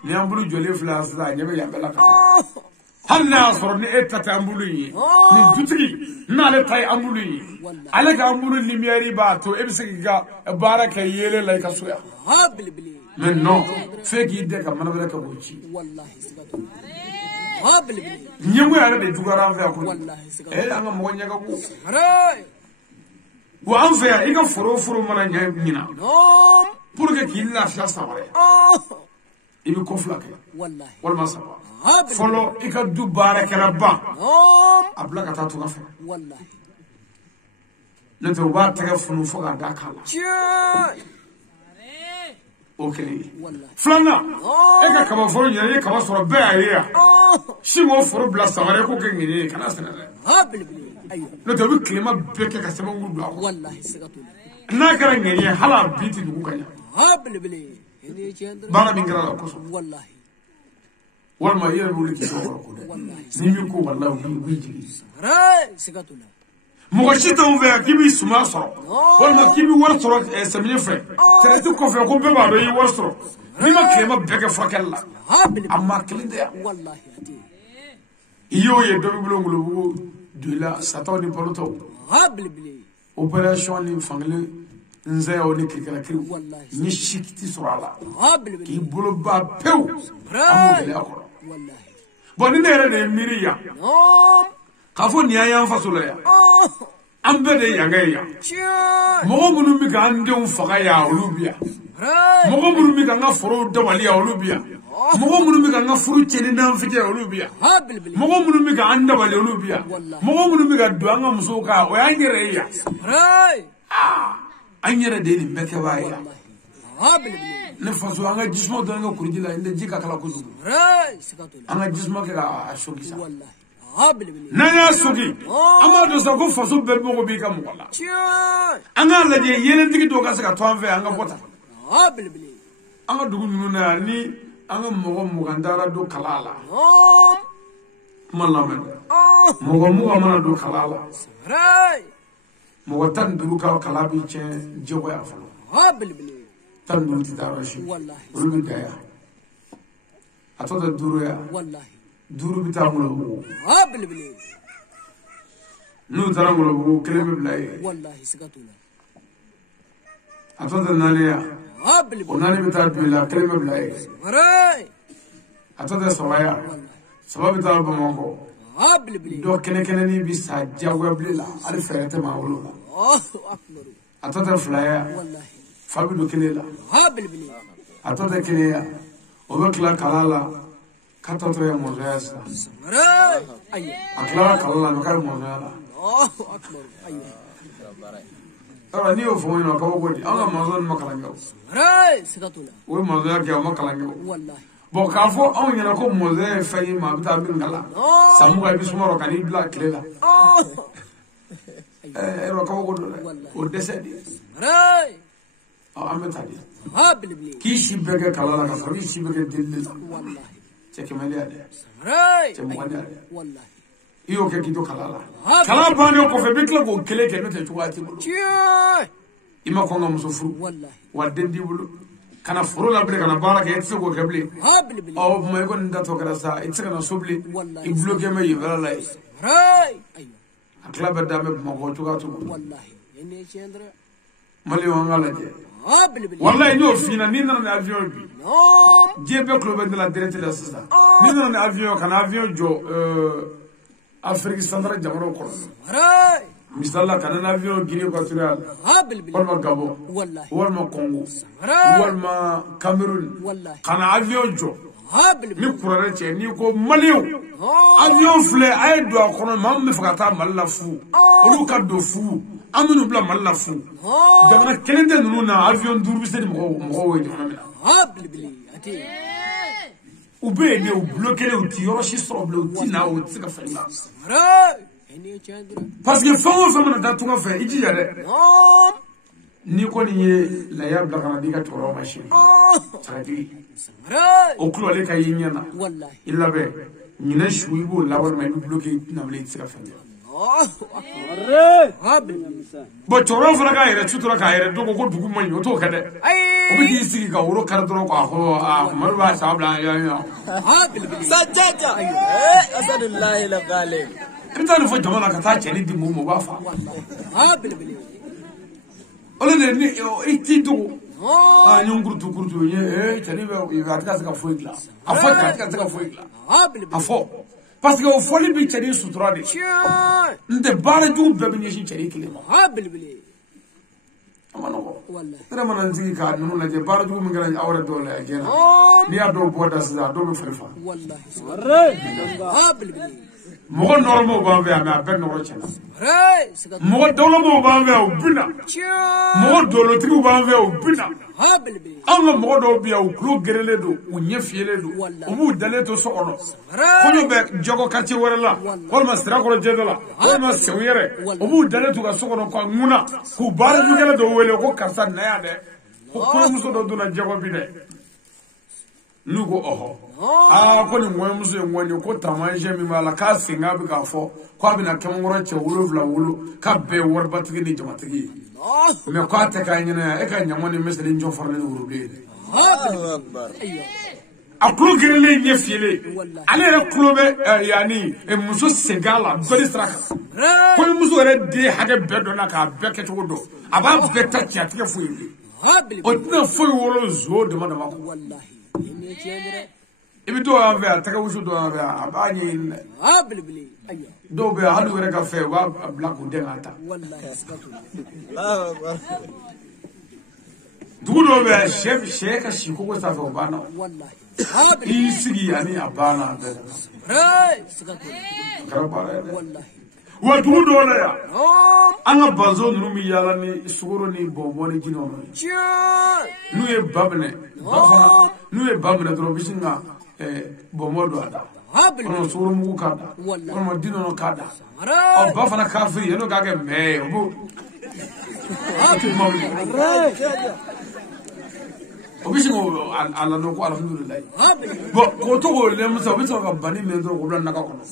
ni ambulu jole flas la ñebe ya bela ka hanna sor ni etata ambulu yi ni dutri na le tay ambulu yi ale ka ambulu lumière ba to e bisigi ga baraka yele lay ka soya mais non fe ki de ka manabere ka bochi wallahi sigatu ñemu ya de dugara fa ko e anga mo ñaga ko wa an fa ika foro mana nyina pour que qu'il la fiya sabare ibi ko flake wallahi wal masaba folo ika du baraka rabba abla ka ta to ka fa wallahi na to ba ta ka funu fo ga kala okay flana eka kaba foro nyane kaba soro be ayiya shimo foro bla sabare ko ke ngini kana sanale no to bi klima beke ka sama ngudu wallahi sigatu na kara ngeni hala biti dugu kanya hablibli ene chendra bana bingara ko so wallahi wal ma yere wuli ki so ko ni mi ko wallahi wi jigi sigatu mo shita on ve akibi suma so wal ma kibi war so semine fe trete ko fe ko be ba do yi war so ni ma klima beke fakella amma klinde wallahi ati iyo ye do bulongulo de la Satan ni poloto opération ni fangle nzay o ni kikala kri ni shikti surala ki bolo ba pew amule akoro wallahi bon ni nere de miriya kafo ni ayan fasula ya ambe de yangaya mo munu mi ga ndem faga ya olubia mo munu mi ga ngaforo dawali ya olubia mogo munu mi ga furu cheni na mfite olubia mogo munu mi ga anda bale olubia mogo munu mi ga duanga musoka o yangere ya anyere de ni meke waya ne faso anga jismo do nga kurjila inde jika kala kuzu anga jismo ke ga shoki sa na ya soki ama do sa ko faso be mo bi kam wala anga la je yelen digi do ga sa to anve anga bota anga dugu nunu na ni anga mogo mugandara do kalala malamen mogo mana do kalala mogo tan duru ka kalabi che jogo ya falo tan duru ti darashi wallahi gaya atoda duru ya wallahi duru bitamulo nu tarangulo kelebe blay wallahi sikatuna atoda nania onani bita bila kelebe blay atoda sawaya sababu ta bamako do kene ni bisa jago blela ali ferete ma wolo atoda flaya fabi do kene la atoda kene ya obekla kalala katoto ya mozesa akla kalala no kar mozala أرى نيو فوينا كوكودي أنا مازون مكلانجو راي سكتولا ومازون كيا مكلانجو والله بوكافو أو ينكو موزة في ما بتاع بنغلا سامو أي بسمارو كاني بلا كليلا أرى كوكودي ودسدي راي أمتادي هابل كيشي بيجا كلالا كفري كيشي بيجا دليل والله تكمل هذا راي تكمل والله iyo ke kido kalala kala bani ko fe bitla go kele ke no te tuwati bulu ima ko ngam so furu wallahi wa dendi bulu kana furu la bre kana bara ke etse go keble o mo ko nda to kara sa etse kana sobli i bloke me yibala la ray ayo akla bedda me mo ko tuwati wallahi ene chendra mali wangala je wallahi no fina ni na avion bi jebe club de la direct de ça ni na avion kana avion jo Afrique centrale jamano ko misalla kana avion Guinée Équatoriale walma Gabon walma Congo walma Cameroun kana avion jo ni kurare che ni ko maliw avion flé ay do kono mam me fakata malla fu olu ka do fu amunu bla malla fu jamana kelende nunu na avion durbi sedi mo we jamana ube ne o bloquer le outil rochi sur le outil na o tsika fanya parce que fond fond na tunga fa iji yare ni ko ni la ya bla kana diga toro machine tsadi o kulo le kay nyana illa be ni na shuibo la war ma bloquer na ble tsika fanya bo toro fara ka yere tutura ka yere dogo ko dugu manyo to kade o bi sigi ka woro kardro ko ho marwa sabla ya sajjata asadullah la galib kita no fo jamana ka ta cheni di mo ba fa ole ne ni iti do nyunguru tukurtu ye cheni be atka ka fo igla afo ka fo igla afo parce que au folie bi cheni sutura de nde bare du bebe ni shin cheni kilema amano wallahi tara manan zigi ka nunu la je bare du ngara awra do la gena ni ado boda sa do be ferfa wallahi mo normo ba be ama ben no chena mo dolo mo ba be o bina mo dolo ti ba be o bina anga mo do bi o klo gerele do o nyefiele do o bu dale to so ono ko no be jogo quartier wala ko ma sira ko jedala ko ma sewere o bu dale to ga so ono ko nguna ku bare ju gele do wele ko karsa na ya de ko muso do duna jogo bi de nugo oho ko ni mo muso en woni ko tamanje mi mala ka singa bi ka fo ko bi na kemngoro che wulu vla wulu ka be wor batigi ni jamatigi me ko ate ka nyina e ka nyamoni mesele njo farle wuru be akulu girele nyefile ale re klobe yani e muso segala bari straka ko muso re de hage bedo na ka beke to do aba beta tiatike fu yi o tna fu wolo zo de ma wallahi ibi do ave ataka wusu do ave abanye ayo do be halu wera ka fe wa black de ngata wallahi dugu do be chef sheka shiko ko sa fe bana wallahi isigi yani abana be karabara wallahi wa dugu do la ya anga bazo nuru mi yala ni sugoro ni bombo ni jino nu e babne bafana nu e babne do bisinga bombo do ada ono sugoro mu kada ono dino no kada o bafana kafiri yeno gage me obo obisingo ala no ko alhamdulillah bo ko to go le musa biso ga bani me ndo ko blan naka kono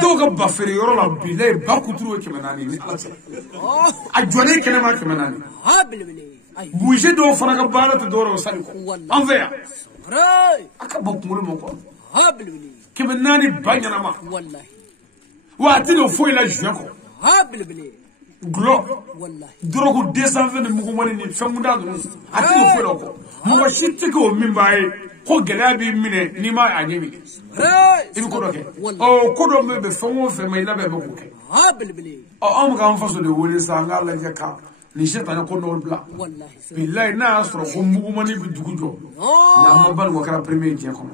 do ga bafere yoro la bilay ba kuturu ke manani ni ala a jone kene ma ke manani bouger do fana ga bala to doro sali ko en veya aka bok mulu mo ko ke manani banyana ma wallahi wa tino foi la juin ko glo wallahi drogo 220 ni mugo mani ni famunda do atino foi lo ko mo shitti ko mimbaye ko gelabi mine ni ma anyemi ibi ko doke o ko do me be fongo fe mai labe mo ko ke o am ga faso de wole sa ngala jeka ni shetana ko no bla wallahi billahi na asro ko mugo mani bi dugujo na ma bal ko kara premier je ko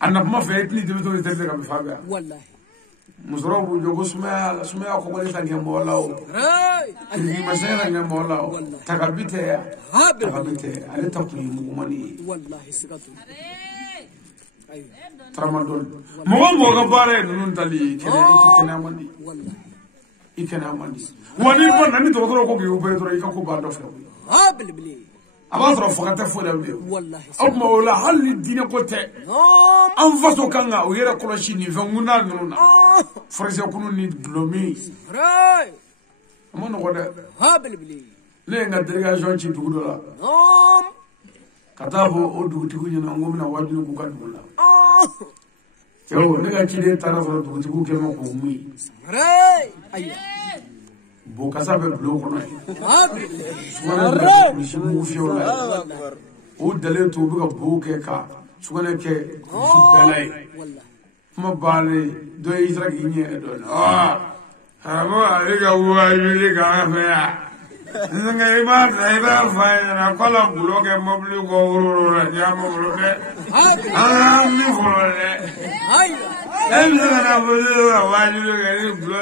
anna ma fe etni de to ka be faga wallahi musoro jogo sumaya ko wali tanke molaw ni masera nge molaw takabite ya takabite ale takuni mumani wallahi sigatu tramadol mo ga bare nun tali kene ikena mandi wallahi ikena mandi wani bon nani to ko ko ubere to ikako ba do fe bilbili abasro fogata fo dawde wallahi amma wala hal dina ko te an faso kanga o yera koloshi ni vanguna nuna frase kunu ni blomi ray amma no goda bilbili le nga délégation ci dugudo la katabo o dugutigu nyina ngomna wajulu ku kadula yo ne ga ci de tarafo dugutigu ke mo ko mi ray ay bo kasabe blo ko noy o dale to buga bo ke ka sugane ke belay ma bale do isra ginye do amo ariga wa yiriga fa ngai ma ngai fa na kola bulo ke mobli ko ro ya mo bulo ke mi fole ay na bulo wa yiriga ni bulo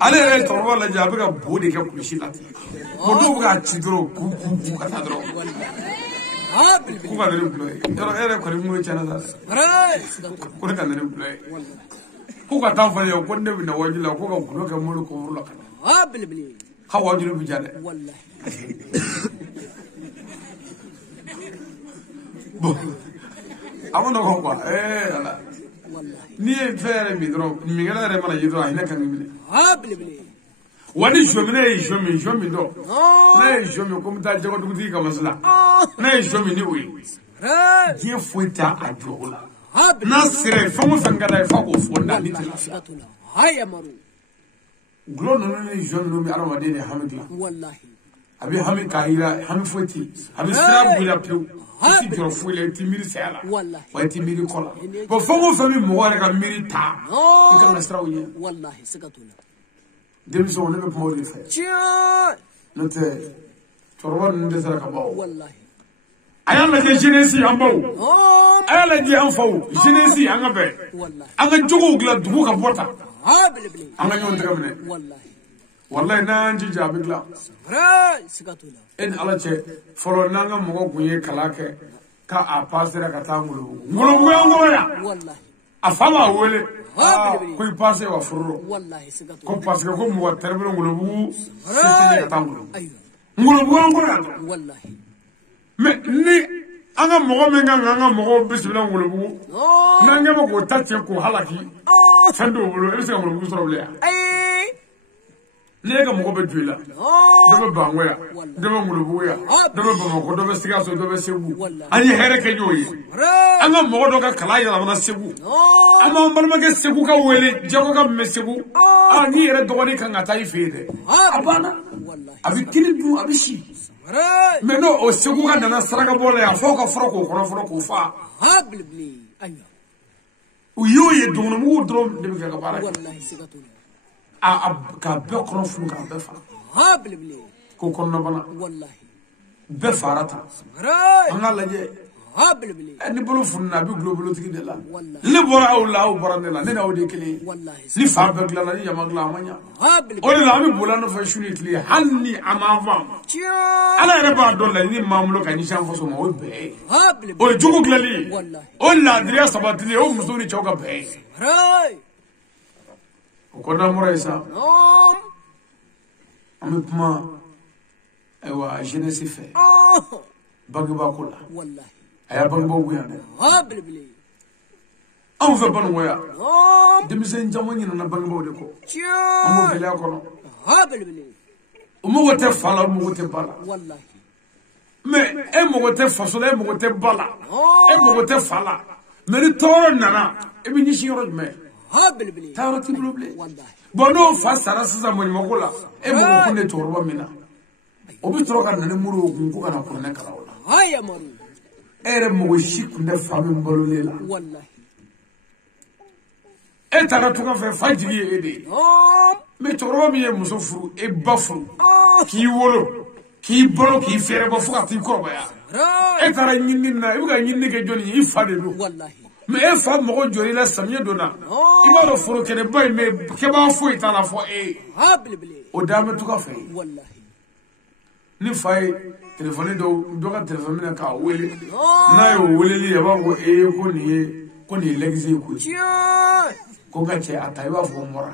ale re to wala jabe ga bodi ke kushila ko do ga chidro ku ka tadro ku ga re bulo ere ko mu chana da ko ka re bulo ku ka ta fa yo ko ne bi na wajila ko ga bulo ke mu ko rulo ka bilbili ha wajilu bi jale wallahi amono ko ba ala ni fere mi dro mi ngala re mala yidro ina kan mi bilbili wani jomi do na jomi ko mta jago dugti ka masla na jomi ni wi je fuita ajola na sire famu fangala fa ko fonda ni tala haya maru glo no ni jomi no mi arama de hamdi wallahi abi hami kahira hami fuiti abi sira buya piu si jor fuile ti miri sala wallahi wa ti miri kola bo famu fami mo wala ka miri ta ka na sira wuya wallahi sakatuna demso ne be pawri fa note torwan de sara ka bawo wallahi ayala je jinesi ambaw ayala je anfaw jinesi angabe wallahi anga jogo gla dugu ka bota bilbili anga nyon daga mene wallahi na nji jabi gla sikatula en ala che folo nanga mo gunye kalake ka a pasera ka tangulu ngoya wallahi afama wele ko passe wa furo wallahi sigatu ko passe ko mo terbe ngulu sete ka tangulu ngulu ngoya wallahi me ni anga mo menga anga mo bisula ngulu nanga mo ko tache ko halaki sando bulu e se ngulu soro bele lega mo be duila do be bangoya do be ngulu ya do be mo do be sigaso do be sebu ani here ke joyi anga mo do ka kala ya na sebu ama mbalma ke sebu ka wele jago ka me sebu ani here do ni kan ata ifede abana abi kini du abi shi me no o sebu ka na saraka bola ya foka froko ko fa bilbili anya uyoye do no mu do de be ka bara wallahi sigatuna ka be kono fu ka be fa bilbili ko kono bana wallahi be farata anga laje bilbili ni bulu funna bi global tigi de la le bora aw bora de la ne daw de kili ni fa be gla ni yama gla manya bilbili o la mi bula no fa shuni kili hanni amava ala re ba do la ni mamulo ka ni shan fo so mo be bilbili o jogo glali o la adria sabatili o musuni choka be Kona Moraisa. Amipma ewa jeunesse fait. Bagba kula. Wallahi. Aya bagba wuyane. Bilbili. An fe ban waya. Demisen jamoni na bagba de ko. Amo bela kono. Bilbili. Umo wote fala umo wote bala. Wallahi. Mais e mo wote fasola e mo wote bala. E mo wote fala. Mais ni toro nana e bi ni shiro me. bilbili tawrati blobli bono fasara sasa mo makola e mo ko ne torba mina obi toroka na muru ko kana ko ne kala wala haya maru ere mo shiku ne fami mbalolela wallahi e tara to ka fe fajiri e de me torba mi e muso furu e bafuru ki k'i bolo k'i fɛrɛ bɔ fo ka t'i kɔrɔbaya e taara ɲini na i bɛ ka ɲini kɛ jɔnni ye i fa de don mais e fa mɔgɔ jɔr'i la samiya donna i b'a dɔn foro kɛnɛba in bɛ kɛbaa foyi t'a la fɔ e o dan bɛ tuga fɛ ni fa ye telefɔni dɔ ka telefɔni minɛ k'a wele n'a y'o weleli a b'a fɔ ko nin ye lɛgisi ye koyi ko n ka cɛ a ta i b'a fɔ n bɔra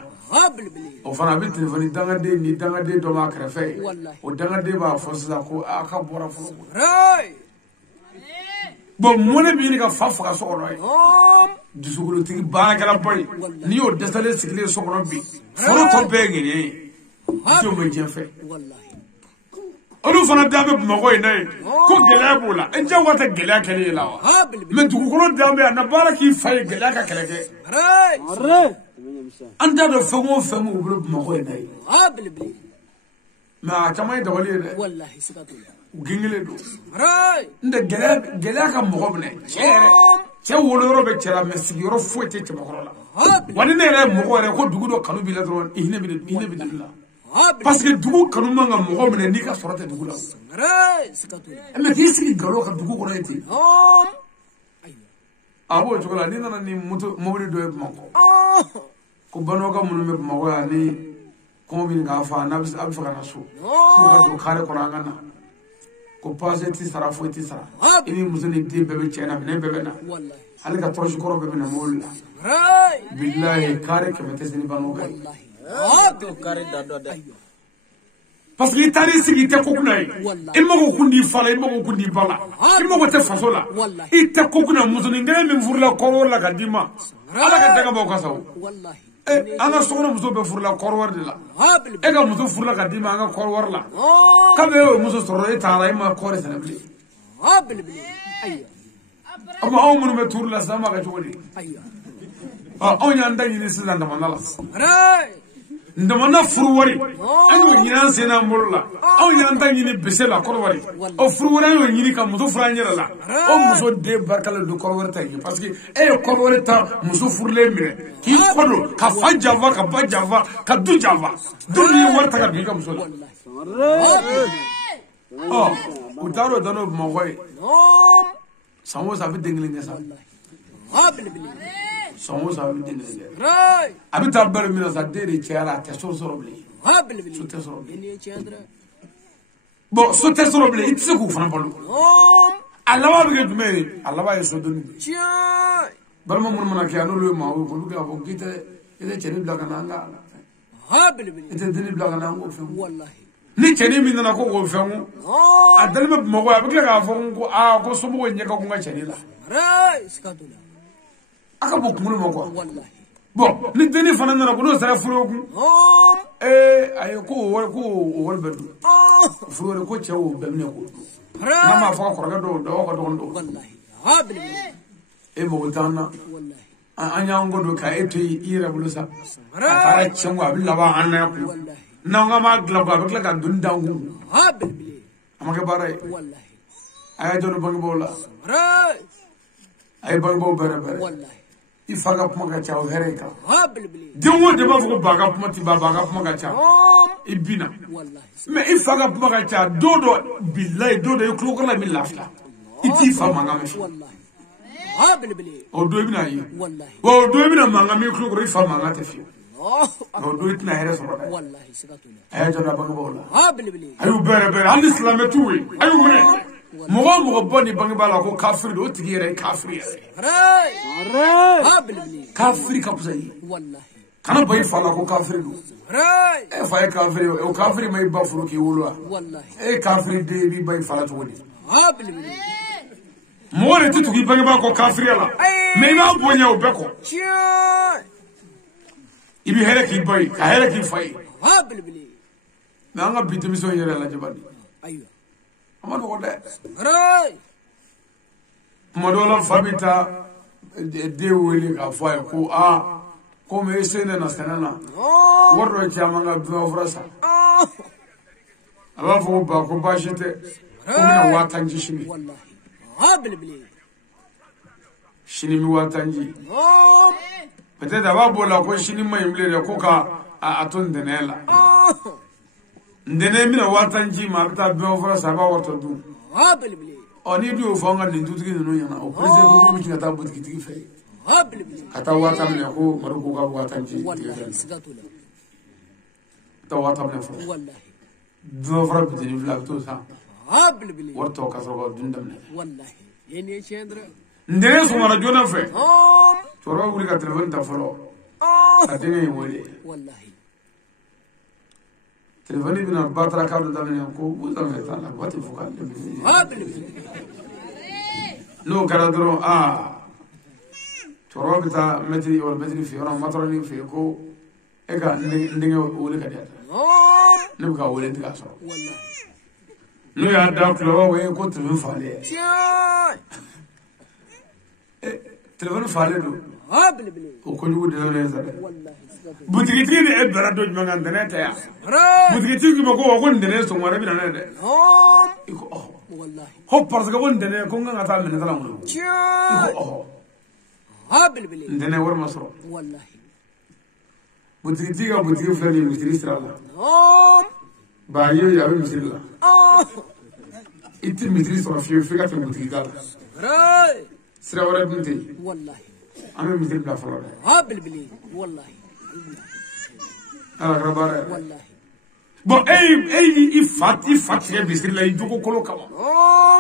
o fana a bɛ telefɔni dangaden ni dangaden dɔ b'a kɛrɛfɛ o dangaden b'a fɔ sisan ko a ka bɔra fɔlɔ bon mun ne bɛ ɲini ka fa faga so kɔnɔ ye dusukolotigi baarakɛla ba ye n'i y'o dɛsɛlen sigilen so kɔnɔ bi foro tɔ bɛɛ ye ŋɛɲɛ ye denw bɛ diɲɛ fɛ olu fana da bɛ Bamakɔ in na ye ko gɛlɛya b'o la e jagoya tɛ gɛlɛya kɛlen ye la wa mais dugukolo da bɛ yan na baara k'i fa ye gɛlɛya ka kɛlɛ kɛ an t'a dɔn fɛn o fɛn b'u bolo Bamakɔ in na ye mais a caman ye dabali ye dɛ u gengelen don n tɛ gɛlɛya ka mɔgɔ minɛ cɛ yɛrɛ cɛ woloyɔrɔ bɛ cɛ la mais sigiyɔrɔ foyi tɛ cɛbakɔrɔ la wa ni ne yɛrɛ ye mɔgɔ yɛrɛ ko dugu dɔ kanu b'i la dɔrɔn i hinɛ bɛ deli la parce que dugu kanu man ka mɔgɔ minɛ n'i ka sɔrɔ tɛ dugu la mais k'i sigi nkalon ka dugu kɔnɔ ye ten a b'o cogo la n'i nana ni mobili dɔ ye Bamakɔ ko Banɔgɔ minnu bɛ Bamakɔ yan ni kɔngɔ bɛ k'a fa n'a bɛ fɛ ka na so k'u ka don kare kɔnɔ an ka na ko paase ti sara foyi ti sara i ni muso ni den bɛɛ bɛ cɛ na minɛn bɛɛ bɛ na hali ka tɔrɔsi kɔrɔ bɛɛ bɛ na mobili la bilahi kare kɛmɛ tɛ se ni Banɔgɔ ye parce que i taar'i sigi i tɛ ko kunna ye i mago kun t'i fa la i mago kun t'i ba la i mago tɛ faso la i tɛ ko kunna musonin kelen min furula kɔrɔwari la ka d'i ma ala ka daga b'aw ka sa o an ka sokɔnɔ muso bɛɛ furula kɔrɔwari de la e ka muso furula ka d'i ma an ka kɔrɔwari la kabini e y'o muso sɔrɔ e taara e ma kɔɔri sɛnɛ bilen o tuma anw minnu bɛ tuuru la sisan an b'a kɛ cogo di anw y'an da ɲini sisan damanda la ndamana furu wari an y'o ɲini an sen n'an bolo la anw y'an ta ɲini bese la kɔrɔwari o furu wari an y'o ɲini ka muso furu an yɛrɛ la o muso den barikalen don kɔrɔwari ta ɲɛ parce que e ye kɔrɔwari ta muso furulen minɛ k'i kɔdon ka fa janfa ka ba janfa ka du janfa du ni ye wari ta ka don i ka muso la u taar'o da n'o Bamakɔ ye san o san a bɛ den kelen kɛ sa san o san a bɛ den kelen kɛ a bɛ taa balo min na sa den de cayara a tɛ so sɔrɔ bilen so tɛ sɔrɔ bilen bon so tɛ sɔrɔ bilen i tɛ se k'u fana balo a laban bɛ kɛ jumɛn ye a laban ye so donni balima minnu mana kɛ yan n'olu ye maa o olu bɛ fɔ k'i tɛ cɛnin bila ka na an ka i tɛ dennin bila ka na an k'o fɛn ni cɛnin min nana ko k'o fɛn a dalen bɛ Bamakɔ a bɛ tila k'a fɔ ko ko somɔgɔw ɲɛ ka kun ka cɛnin la a ka bɔ kunkolo ma quoi bon ni dennin fana nana ko n'o sera furu kun ayi ko o wari bɛ dun furu wɛrɛ ko cɛ o bɛɛ minɛ k'o dun n'a ma fɔ ka kɔrɔkɛ dɔw dɔw ka dɔgɔnin dɔw e mago t'an na an y'an ko don ka e to i yɛrɛ bolo sa a taara tiɲɛ ko a bɛ laban an na yan kun n'an ka m'a dilan ko a bɛ tila ka donni d'an kun a ma kɛ baara ye a y'a jɔ bangebaaw la a ye bangebaaw bɛrɛ i fa ka kuma ka ca o hɛrɛ kan den o den b'a fɔ ko ba ka kuma ti ba ka kuma ka ca i bina mais i fa ka kuma ka ca don dɔ bilayi don dɔ i tulo kɔrɔla bɛ lafiya i t'i fa mankan mɛn o don i bɛna ye wa o don i bɛna mankan mɛn i tulo kɔrɔ i fa mankan tɛ fiyewu o don i tɛna hɛrɛ sɔrɔ dɛ a y'a jɔ bangebaaw la a y'u bɛrɛ hali silamɛ t'u ye a y'u wele mɔgɔ o mɔgɔ bɔ ni bangebaa la ko kafiri don o tigi yɛrɛ ye kafiri yɛrɛ kafiri ka fisa i kana bɔ i fa la ko kafiri don e fa ye kafiri o kafiri ma i ba furu k'i wolo wa e ye kafiri den i b'i ba i fa la cogo di mɔgɔ de tɛ tugu i bangebaa kɔ kafiriya la mais i b'a bonya o bɛɛ kɔ i bɛ hɛrɛ k'i ba ye ka hɛrɛ k'i fa ye mais an ka bi denmisɛnw yɛrɛ lajɛ bani a ma nɔgɔn dɛ tuma dɔw la fa bɛ taa den wele k'a fɔ a ye ko komi e se nana sɛnɛ na wari dɔ caman ka dunga fura san a b'a fɔ ko ba ko baasi tɛ ko bɛna 5000 ci sini sini bɛ 5000 ci peut-être a b'a bɔ o la ko sini ma ɲi bilen dɛ ko ka a to ntɛnɛn la ndene mina watanji ma bita be fora saba wato du Habibli. Oni du fonga din tutigi no yana o prese ko mi kata butiki tigi fe Habibli. kata wata mne ko maru ko ga watanji Wallahi sigatula. ta wata mne fo Wallahi. do fora bitini vlag to sa Habibli. warto ka so dundam ne Wallahi. Yene chendra. ndene so mara jona fe Om. choro wuri ka telefon ta folo atene wole Wallahi. telefon bina batra ka do damne ko buza me ta la wati fukal Habibli. no kara dro choro bita metri or metri fi ora matroni fi ko eka ndinge wole ka dia Om. ne ka wole ndiga so Wallahi. no ya da klo we ko telefon fale Tiyan. telefon fale do Habibli. ko nyugo de ne sa Wallahi sigatula. butiki ni e bera do manga ndene ta ya Ra. butiki ko ko ndene so mara bi na ne Om. iko Wallahi. ho parce que ndene ko nga ta men ta lamu Tiyan. iko Habibli. ndene war masro Wallahi. butiki ga butiki fere ni mitri sra la Om. ba yo ya bi mitri la iti mitri sra fi ka fe butiki ga Ra. sra wara binte Wallahi. ame mitri la fara Habibli. Wallahi. ala grabare Wallahi. bon ifati bisiri la ijugo kolo kama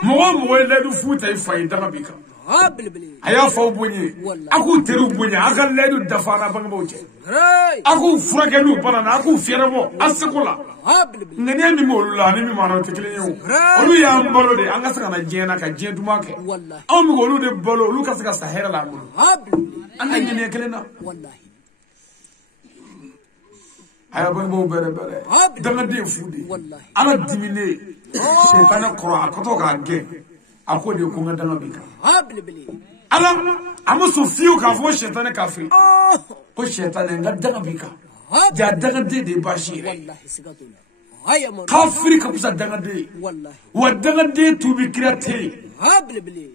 mo le du futa ifai daga bika Habibli. aya fa bonye aku teru bonye aka le du dafara banga boche Ray. aku furake lu bana na aku fierebo asekola Habibli. ngene ni mo la ni mi mano tekele yo olu ya mbolo de anga saka na jena ka jendu make Wallahi. aw mi go lu de bolo lu ka saka sahera la mo Habibli. anga ngene kele na Wallahi. aya bango bere danga de fudi Wallahi. ala dimine shaytana qura akoto ka ge akode ko nga danga bika Habibli. ala amuso fiu ka fo shaytana kafiri ko shaytana nga danga bika ja danga de bashire Wallahi sigatula. Haya man. kafiri ka kusa danga de Wallahi. wa danga de tu bi kirate Habibli.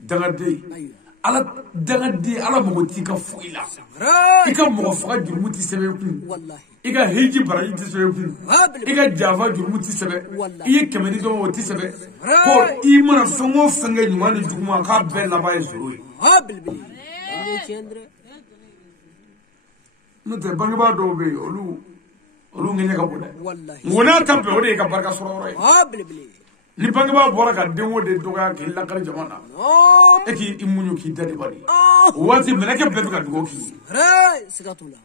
danga de Aywa. ala danga de ala mo ti ka fuila Ray. ika mo fa jurmuti sebe ku Wallahi. ika heji baraji ti sebe ku Habibli. ika java jurmuti sebe Wallahi. iye kemeni do mo ti sebe ko i mana songo fenge nyumani duguma ka be la baye zuru Habibli. Yene chendra. no te bangi ba do be olu ngene ka boda Wallahi. ngona tambe o de ka barka soro re Habibli. ni bangi ba bora ka dengo de doga ke la kar jamana Om. e ki imunyu ki dadi bari wati meleke be ka dugo ki Ray. Sigatula.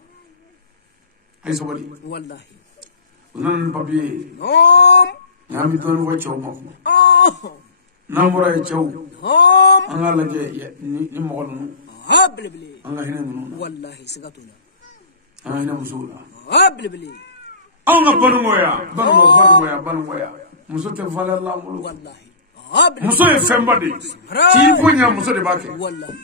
ay so bari Wallahi. unan papier Om. nyami don wo chaw mako Oh. namura e chaw Om. anga la je ni mo gonu Habibli. anga hene mun Wallahi sigatula. anga hene musula Habibli. anga banu moya muso te valer la mulu Wallahi. Habibli. muso e femba de ti ko nya muso de bake Wallahi.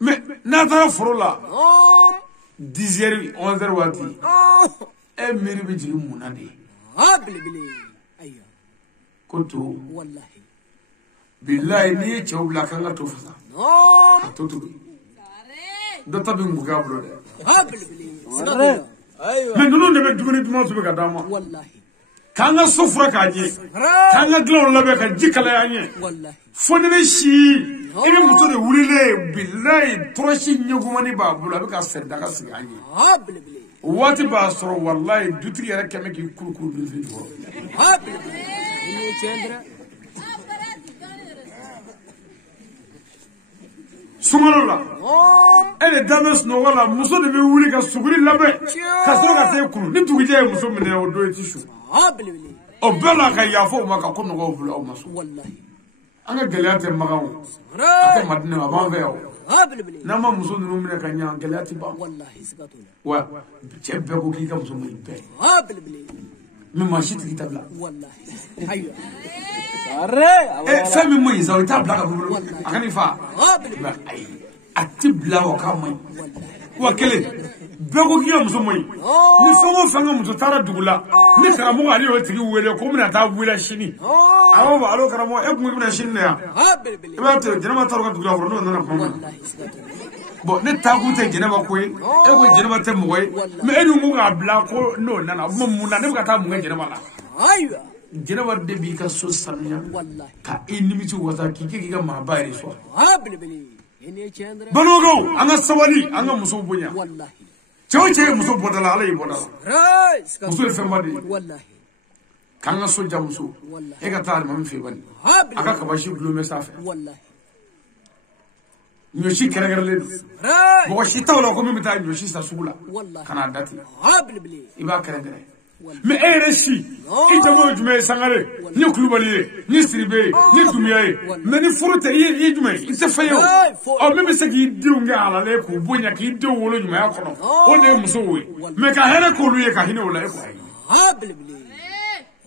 mais na ta forola Om. 10h 11h wati Oh. e meri be jigi munade Habibli. Aywa. koto Wallahi. billahi ni chaw la kanga to fasa Om. to do tabi nguga bro de Habibli. Sigatula. mais nunu de be duguni duma so be ka dama Wallahi. kanga sofra ka je Ray. kanga glon labe ka jikala yanye Wallahi. fone be shi ibe muto de wurile billahi troshi nyugumani ba bula be ka sedda ka siganye Habibli. wati ba soro wallahi dutri yara keme ki kurkur bi fi do Habibli. Yene chendra. sumarola Om. ele dames no wala muso de be wuli ka suguri labe ka so ka te kuru ni tugije muso mine o do tishu Habibli. o bela ka yafo ma ka kono go bula o maso Wallahi. anga geliate magawo Ray. ate madne ma ban veo Habibli. na ma muso nu mine ka nya geliate ba Wallahi sigatula. wa chebbe ko ki ka muso mo ibe Habibli. mi ma shiti ki tabla Wallahi. Aywa. e femi mo yiza o tabla ka bulu akani fa Habibli. ba ai atibla o ka mo Wallahi. wa kele be ko ki ka muso mo ni fongo fanga muso tara dugula ni karamo ali o tigi wele ko mina ta wela shini awo ba alo karamo e ko mina shini ya Habibli. e ba te jama taro ka dugula foro no na ko Wallahi sigatula. bon ne tagu te jenaba ko e ko jenaba te mo e me edu mu ga bla ko no nana mu na ne ka ta mu ga jenaba la aywa jenaba de bi ka so sanya ka enimi ci wata ki ga ma ba ire so hablibli ene chandra banogo anga sawali anga muso bunya wallahi chewe muso bodala ala yi bodala rai muso fe mbadi wallahi kanga so jamuso e ka ta ma fe bani aka ka bashi blume safe wallahi nyoshi keregerle rai bo shi tawlo ko mi ta nyoshi sa sugula wallahi kana dati hablibli iba keregere me ereshi ijamo jume sangare ni klubali ni siribe ni dumiye me ni furute yi jume ise fayo o me se ki diunga ala le ku bonya ki de wolo jume akono o de muso we me ka here ko luye ka hine wala ko hablibli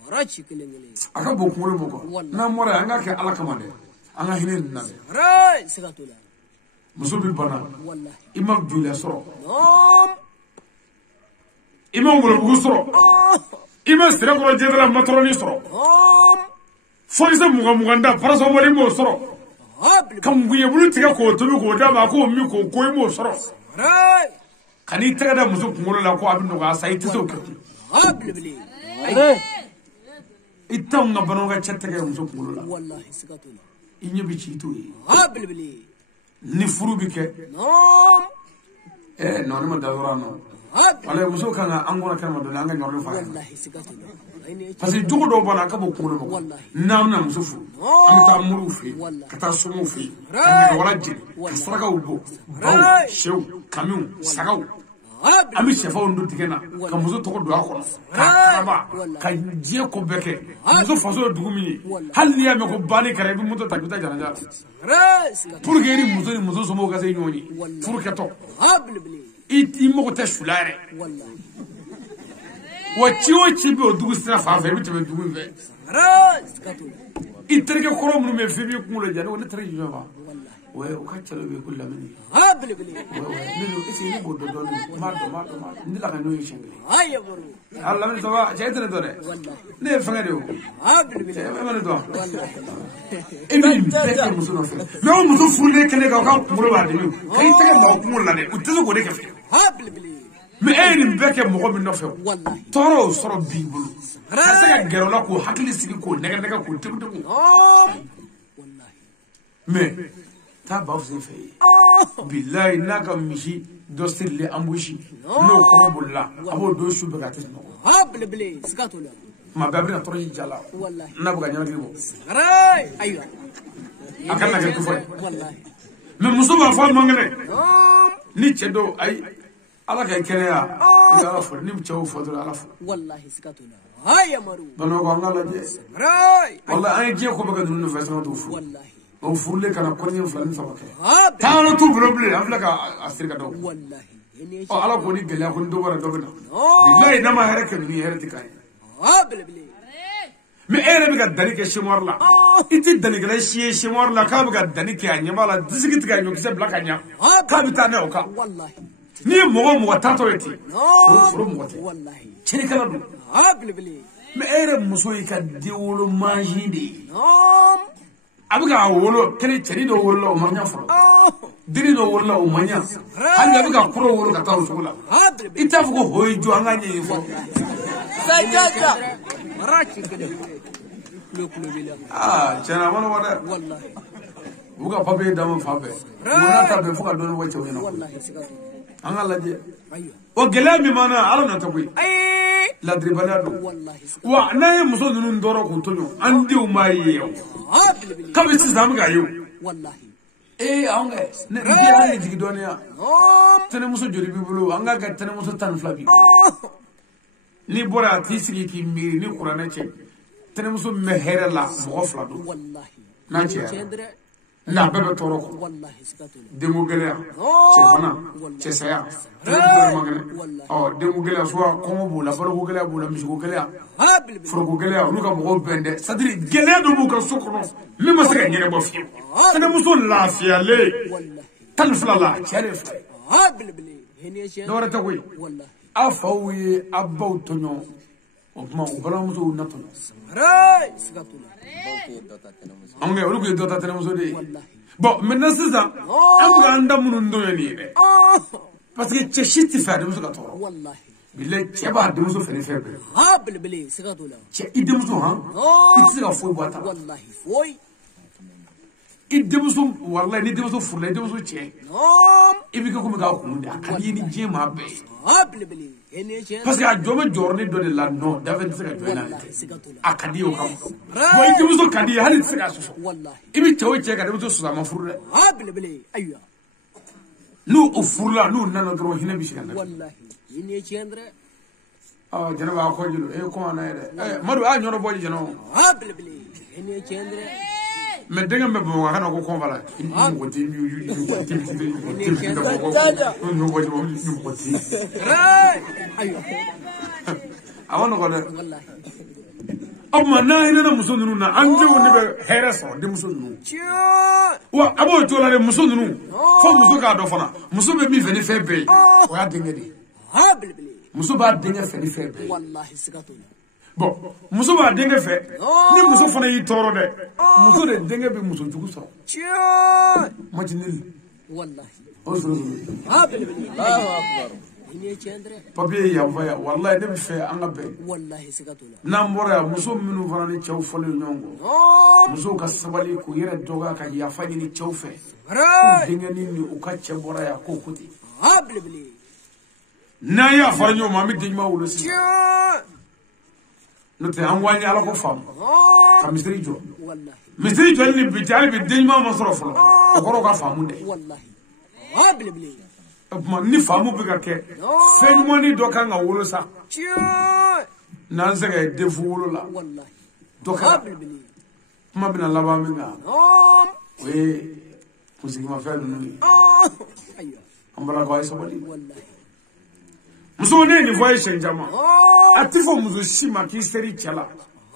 rachi kelengele aka bokure boko na mora anga ke ala kamande anga hine na rai sikatula muso bi bana wallahi imam jula soro nom imam wolo bugu soro imam sira ko jedra matroni soro foise muganda paraso mori mo soro kam guye bulu tiga ko to ko da ba ko mi ko mo soro rai kani tiga da muso kungolo la ko abin no ga sai tiso ko hablibli itam na bano ga chette ga muso kungolo la wallahi sikatula inyo bi ci to yi hablibli ni furu bi ke nom no ni ma da yorano hablibli ale muso kan angona kan ma do nga nyorle fa wallahi sikatula ene parce que jugo do bana ka bo kungolo mo nam na muso fu amita muru fi kata sumu fi kan wala jini saraka ubo baw shew kamun sagaw ami chefa ondo tigena ka muso to do akono ka ba ka je ko beke muso faso dugumi hal niya me ko bani kare bi muto takuta jana jana pour que ri muso somo ga se nyoni pour que to hablibli iti mo ko te shulare wallahi wachi bi odugu sira fa fe bi te dugu fe sikatula iterke koro mu me fe bi kulo jana wala tere juma ba ouais au cas de be kula mini hablibli nilo ese ni bodo do ma ndila ka no yishengeli ayya baro Allah min tawa jaytene do de ne fanga de o hablibli e ma do wallahi ibi beke muso no fe me o muso funde kene ka kumuro ba de mi kai tege do kumuro la de o tezo go de ke fe hablibli me e ni beke mo ko min no fe wallahi toro soro bibulu asa ga gero la ko hakili sigi ko nega ko tebu tebu wallahi me ta ba fusin fe billahi naka mishi do sirle ambushi no kono bulla abo do shube ka tisno hablibli sikatula ma babri na toroji jala wallahi na buga nyama gribo rai aywa akan na ke tufo wallahi me musuba fa mangene ni chedo ay ala ka kelea ila fa ni mchaw fa do ala fa wallahi sikatula hayya maru bano ko ngala je rai wallahi ay je ko baga dunu fa sama do fu wallahi o furle kana konye flan sama ke hablibli taano tu problem afla ka asir ka do wallahi ene o ala ko ni gele ko ndo bara do bina billahi na ma haraka ni herati kai hablibli me ere biga dani ke shimor la iti dani gele shimor la ka biga dani ke anya mala disigit ga nyo kise blaka nya ka bita ne o ka wallahi ni mo tato eti furu mo te wallahi chini kala du hablibli me ere muso ka diwolo manjindi nom abiga wolo kene cheri do wolo manya furo diri do wolo manya hanya abiga kuro wolo ka tawo sugula hablibli itafu ko hoyjo anga nyi fo sajata rachi kede kulo bila chana wala wala wallahi buga pabe dama fabe wona tabe fuka don wacho wena wallahi sikatula anga laje aywa o gelami mana ala na tabi ay la dribalado wallahi wa na muso nunu ndoro ko tonyo andi o mayi hablibli kabe ci zamu ga yo wallahi anga ne biya ne jigi doniya nom tane muso jori bi bulu anga ga tane muso tan flabi ni bora ti sigi ki miri ni qur'ana ce tane muso mehere la mo flado wallahi na ce chandra la bebe toro ko wallahi sikatula demu gelea ce bana ce saya demu gelea soit kongo bula balo ko gelea bula misi ko gelea hablibli furo ko gelea olu ka mo bende sadiri gelea do bu ka sokono mi ma se ga nyene bo fi tane muso lafiya le wallahi tan flala chere fa hablibli ene chandra dora ta koy wallahi afawi abaw tonyo kuma o balamuso nato Ray sigatula. Amge olu ko dota tane muso de bon maintenant sisan am ga anda munun do yani de parce que cheshiti fa de muso ka toro Wallahi. bile cheba de muso fene fe be Ha bilbili sigatula. che ide muso ha itira fo boata Wallahi foi. ide muso wallahi ni de muso furle de muso che Nom. ibi ko mi ga ko ndi akadi ni je ma be Ha bilbili. Ene chen. parce que a jome jorni do de la no david sega joina Wallahi sigatula. akadi o kam bo ide muso kadi hali sega so Wallahi. ibi chewo che ka de muso suza ma furle Ha bilbili. Ayya. nu o furla nu nana dro hina bi shikanda Wallahi. Ene chendre. ah janaba ko jilo e ko na ere madu a nyono boji jeno Ha bilbili. Ene chendre. me denga me bo kana ko kon bala ko ti mi ko ti ko ti Ray. Ayya. awon ko de Wallahi. amma na ina na muso nunu na anje woni be here so de muso nunu Chio. wa abo to la de muso nunu fo muso ka do fana muso be mi feni fe be o ya denga di Ha bilbili. muso ba denga feni fe be Wallahi sigatula. bon muso ba denga fe ni muso fana yi toro de muso de denga be muso jugu so Chio. ma jinil Wallahi. o so Ha bilbili. Allahu akbar. Ene chendre. papier ya vaya wallahi de be fe anga be Wallahi sigatula. nambora muso minnu fana ni cɛw fɔlen ɲɔgɔn kɔ Nom. musow ka sabali k'u yɛrɛ dɔgɔya ka yafa ɲini cɛw fɛ Ray. k'u denkɛni ni u ka cɛ bɔra yan k'o ko ten Ha bilbili. n'an y'a fara ɲɔgɔn ma an bɛ den ɲuman wolo sisan Chio. n'o tɛ an ko an ye ala ko faamu Nom. ka misiri jɔ Wallahi. misiri jɔli ni bi cɛ hali bi den ɲuman ma sɔrɔ fɔlɔ o kɔrɔ ka faamu dɛ Wallahi. Ha bilbili. o tuma ni faamu bɛ ka kɛ fɛn ɲumanin dɔ kan ka wolo sa Chio. n'an sɛgɛ den fu wolo la Wallahi. dɔ Ha kɛra bilbili. kuma bɛna laban min kan Nom. o ye kunsigimafɛn ninnu ye Ayya. an balakaw a ye sabali Wallahi. muso ne ye nin fɔ a ye siɲɛ caman Nom. a ti fɔ muso si ma k'i seri cɛ la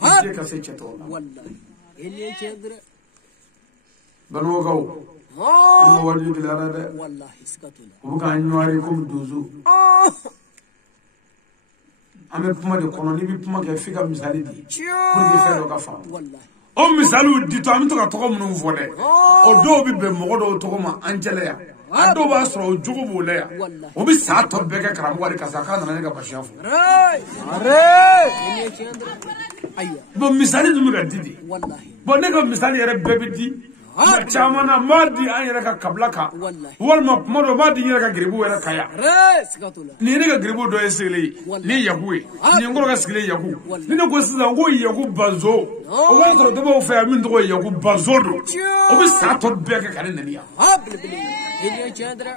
i jɛ ka se cɛ tɔw la Wallahi. Ene chendre. banuwakaw an Nom. ka wari gɛlɛyara dɛ Wallahi sigatula. u bɛ k'an ɲɔwari komi donso an bɛ kuma de kɔnɔ n'i bɛ kuma kɛ f'i ka misali di Chio. pour que fɛn dɔ ka faamu Wallahi. o misaliw di to an bɛ to ka tɔgɔ minnu fɔ dɛ o dɔw bɛ bɛn mɔgɔ dɔw tɔgɔ ma an cɛla yan a dɔw b'a sɔrɔ o jogo b'o la yan o bɛ sa tɔ bɛɛ kɛ karamɔgɔ de ka sa k'a nana ne ka basiya fɔ Ray. Ene chendre. Ayya. bon misali dun bɛ ka di de Wallahi. bon ne ka misali yɛrɛ bɛɛ bɛ di kuma caman na n b'a di an yɛrɛ ka kabila kan Wallahi. walima kuma dɔ n b'a di n yɛrɛ ka geribu yɛrɛ kan yan Ray sigatula. nin ye ne ka geribu dɔ ye sigilen ye nin ye yaku ye nin ye n kɔrɔ ka sigilen yaku ni ne ko sisan ko yaku banzo o b'a sɔrɔ dɔ b'aw fɛ yan min tɔgɔ ye yaku banzo don o bɛ sa tɔ bɛɛ kɛ ka ne neni yan Ha bilbili. Ene chendre.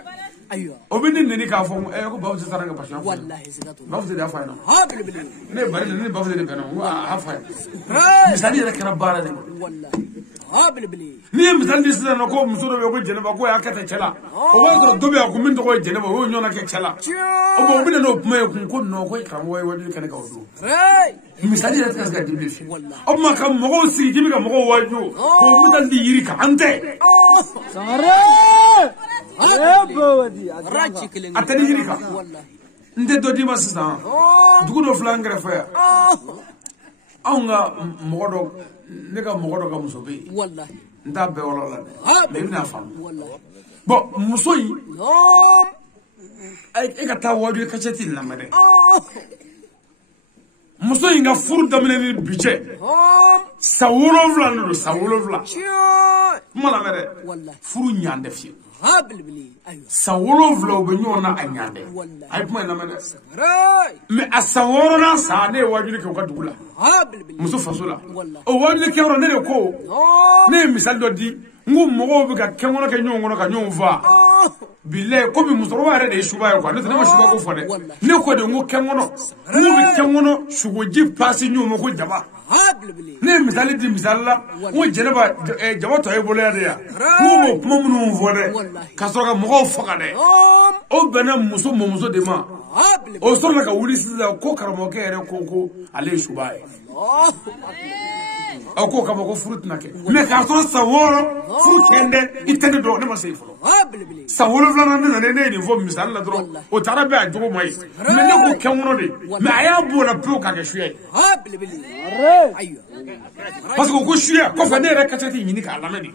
Ayya. o bɛ ne neni k'a fɔ ko bafusi taara n ka basiya fɔ Wallahi sigatula. bafusi de y'a fɔ a ɲɛna Ha bilbili. ne ye bari ne bafusi de bɛnna n ko a fɔ a ɲɛna Ray. misali yɛrɛ kɛra baara de ma Wallahi. Ha bilbili. n'i ye misali di sisan nɔ ko muso dɔ bɛ yen ko jɛnɛba ko y'a kɛ tan cɛ la o b'a sɔrɔ dɔ bɛ yan ko min tɔgɔ ye jɛnɛba o y'o ɲɔgɔnna kɛ cɛ la o bɔn o bɛ na n'o kuma ye kun ko nɔ ko karamɔgɔ ye wajulu kɛnɛ kan o don Ray. misali yɛrɛ tɛ ka se ka di bilen fiyewu o tuma ka mɔgɔw sigi k'i bɛ ka mɔgɔw waju k'o misali di yiri kan an tɛ Rachi killing. a tɛ di yiri kan Wallahi. n tɛ dɔ d'i ma sisan dugu dɔ filɛ an kɛrɛfɛ yan anw ka mɔgɔ dɔ ne ka mɔgɔ dɔ ka muso bɛ yen Wallahi. n t'a bɛɛ wɔlɔ la dɛ mɛ i bɛna faamu Wallahi. bɔn muso in Nom. e ka taa waju kasɛti in lamɛn dɛ muso in ka furu daminɛ ni bi cɛ Nom. san 7 de don san 7 Chio. kuma lamɛn dɛ Wallahi. furu ɲan tɛ fiyewu Ha bilbili. Ayya. san 7 u bɛ ɲɔgɔn na a ɲan tɛ a ye kuma in lamɛn dɛ Ray. mɛ a san 6nan san ne ye wajuli kɛ u ka dugu la Ha bilbili. muso faso la Wallahi. o wajuli kɛyɔrɔ ne de ko Nom. ne ye misali dɔ di n ko mɔgɔw bɛ ka kɛnkɔnɔ kɛ ɲɔgɔn kɔnɔ ka ɲɔgɔn faa bilaye komi musokɔrɔba yɛrɛ de ye suba ye quoi ne tɛ ne ma suba ko fɔ dɛ ne ko de n ko kɛnkɔnɔ n'u bɛ kɛnkɔnɔ sugoji paasi ɲɔgɔn ma ko jaba Ha bilbili. ne ye misali di misali la n ko jɛnɛba jaba tɔ ye bolo yan de yan n ko b'o kuma minnu fɔ dɛ ka sɔrɔ ka mɔgɔw faga dɛ Nom. o bɛnna muso mɔmuso de ma Ha bilbili. o sɔrɔla ka wuli sisan ko karamɔgɔkɛ yɛrɛ ko ale ye suba ye أكو كم فروت ناكي مكاتو سوورو فروت كنده يتندي دو نما سيفلو سوورو فلان نني نفهم مثال لا درو وترى بقى جو ماي منو كمونو دي ما يابو لا بلو كاكشوي أيوه parce que ko shuya ko fa ne re katati nyini ka lame di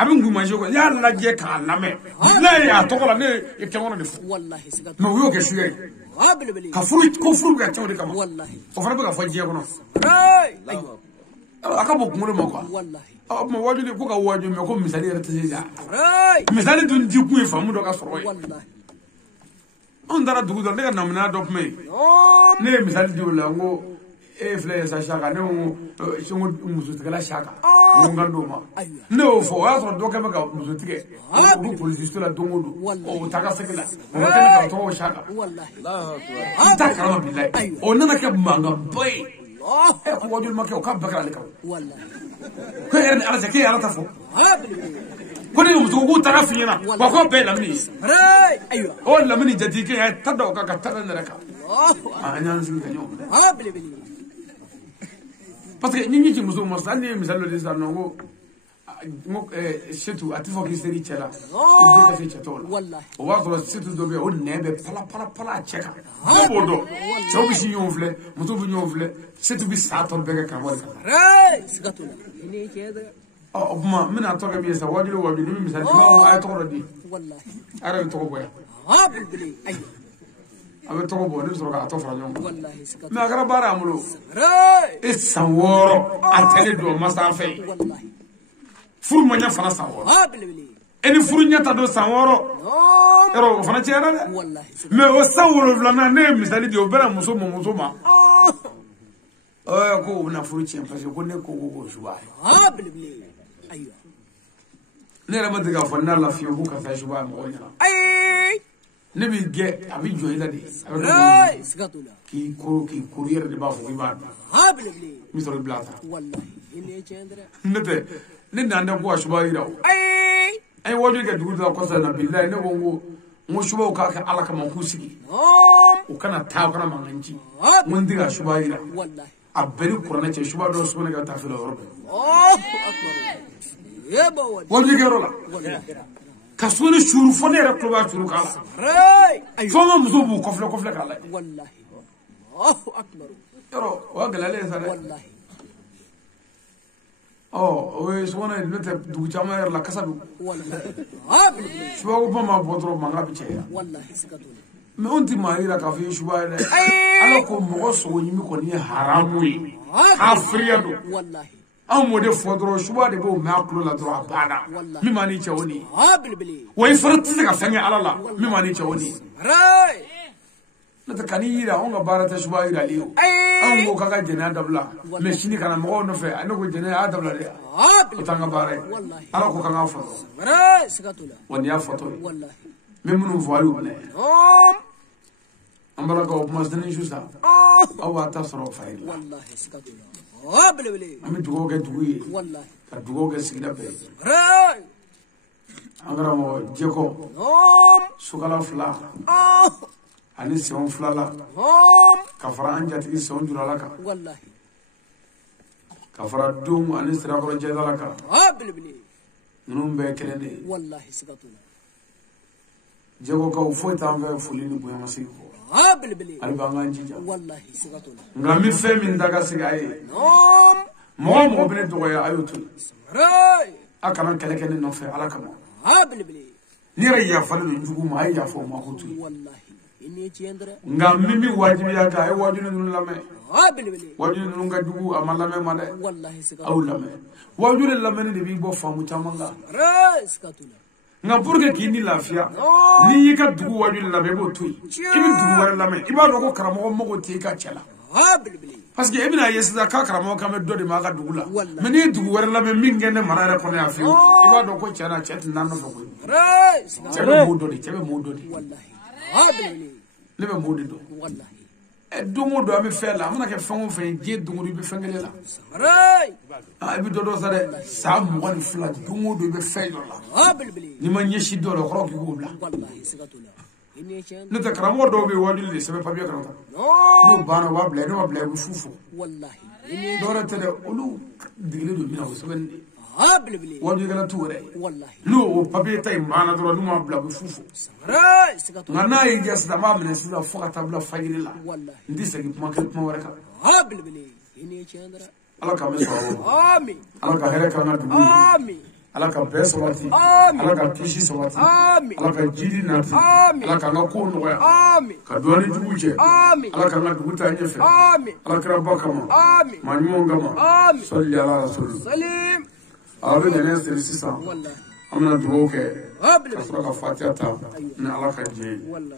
abin guma je ko ya la je ka lame la ya to ko la ne e ke wono de fu wallahi siga no yo ke shuya ka furu ko furu ga tawde kama wallahi ko fa ba ka fa je ko no ayo aka bo kumo mo ko wallahi mo waju de ko ka waju me ko misali re tese ja misali dun di ku e famu do ka soro wallahi on dara dugu do ne ka namna do me ne misali di wala ngo e fle sa shaka ne ngo musutikala shaka ngando ma ne o fo aso do ke maka musutike o police la dongodo o taka sekela o tele ka to shaka wallahi Allahu akbar ta kala billahi o nana ke manga boy e ko wajul makko ka bakara le ka wallahi ko eren ala zake ala tafo ko ne musu ko tarafina ko ko be lamni aywa o lamni jadike ya tado ka ka tarana ka anya nsin ka nyo parce que ñi ci muso mo sandi misalo de sa no ngo setu atifo ki seri chela inde ka se chetol wallahi o wa ko setu do be o nebe pala cheka bodo so bi si yonfle muso bi yonfle setu bi saton be ka wal ka sigatula ni cheda o ma mina to ka bi sa wajulu ni misal ma ay to rodi wallahi ara to ko boya ha bi ay abe to ko bo ni so ka to fra ñom wallahi sigatula na gara bara amulo saworo atele do masafe wallahi furu mo nya fana saworo eni furu nya ta do saworo ero fana chera wallahi me o saworo vlana ne misali di obera muso ma ko na furu chi parce ko ne ko shuba ayo ne ra madiga fana la fiyo ko ka fa shuba mo nya ne bi ge abi joyila de sigatula ki courrier de ba fu ba misal blata wallahi ile chendra nete ne nanda ko shuba ira ay wodi ga dugu da ko sa na billahi ne wongo mo shuba ka ala ka man kusigi o kana ta kana manganci mun diga shuba ira wallahi abeli qur'ana ce shuba do shuba ne ga ta filo robe akbar yeba wodi ga rola kasuni shuru fone ra kloba shuru kala fama muso bu kofle kala wallahi Allahu akbar yoro wa galale sare wallahi we sona nete du chama la kasabu wallahi shuba ko ma bodro manga biche wallahi sikatuna me onti marira ka fi shuba ile ala ko mo so nyimi ko ni haramu yi afriado wallahi amode fodro shuba de bo ma aklo la dro abana mi mani chawoni way farti ka fanya alala mi mani chawoni nata kanira onga barata shuba ira liyo an go kaga jena dabla me shini kana mo no fe an go jena dabla de tanga bare ala ko kanga fo sikatula woni ya foto wallahi me munu voyu ne ambala ko mas deni jusa awa tasro fayla wallahi sikatula ami dugo ke dugi wallahi ka dugo ke sigida be angara mo jeko sugala fla ani seon fla la kafara anja tigi seon jurala ka wallahi kafara dum ani sira ko jedala ka num be kelende wallahi sigatuna jeko ka fo tambe fulini buya masiko ali banga njija wallahi sigatuna ngami femi ndaga sigaye mo bene doya ayotu akana kelekene no fe ala kama ni ra ya falu njugu ma ya fo ma hutu wallahi inni chendra ngami mi wajibi ya ka ay wajunu nun lame wajunu nun ga dugu amalame ma de wallahi sigatuna aw lame wajulu lame ni bi bo famu chamanga sigatuna nga burge kini lafia ni yika dugu wajulu lame bo tuy ibi dugu war lame iba do ko karamo mo ti ka chela parce que ebina yesida ka karamo ka me do de ma ka dugu la me ni dugu war lame min ngene marare ko ne afio iba do ko chena chet nan no ko chebe mo do di wallahi ne be mo do wallahi dungu do ami fela amana ke fango fe je dungu be fengele la abi do sare sa mo wal fla dungu do be felo la ni man yeshi do lo kroki gubla wallahi sigatuna ne ta kramo do be wadil de sebe pabiya kranta no bana wa ble no ble bu fufu wallahi دورة ترى أولو دقيقة دوبنا وسبن بلبلي وادي كنا توري والله لو بابي تاي ما ندرو نما بلا بفوفو سمراء سكتو أنا يجلس دما من السيدا فقط تبلا فجر الله والله ندي سجيب ما كنت ما وركا بلبلي هني تشندرا الله كم يسوع آمين الله كهلا كنا دبي آمين الله كبر سواتي آمين الله كتشي سواتي آمين الله كجيري ناتي آمين الله كنا كون ويا آمين كدواني جوجة آمين الله كنا دبوتا ينفع آمين الله كربا كمان آمين ما نيمون كمان آمين صلي على رسول سليم أبدا الناس ترسيسا والله أمنا دروك بلبلي أسرع فاتحة من الله كجي والله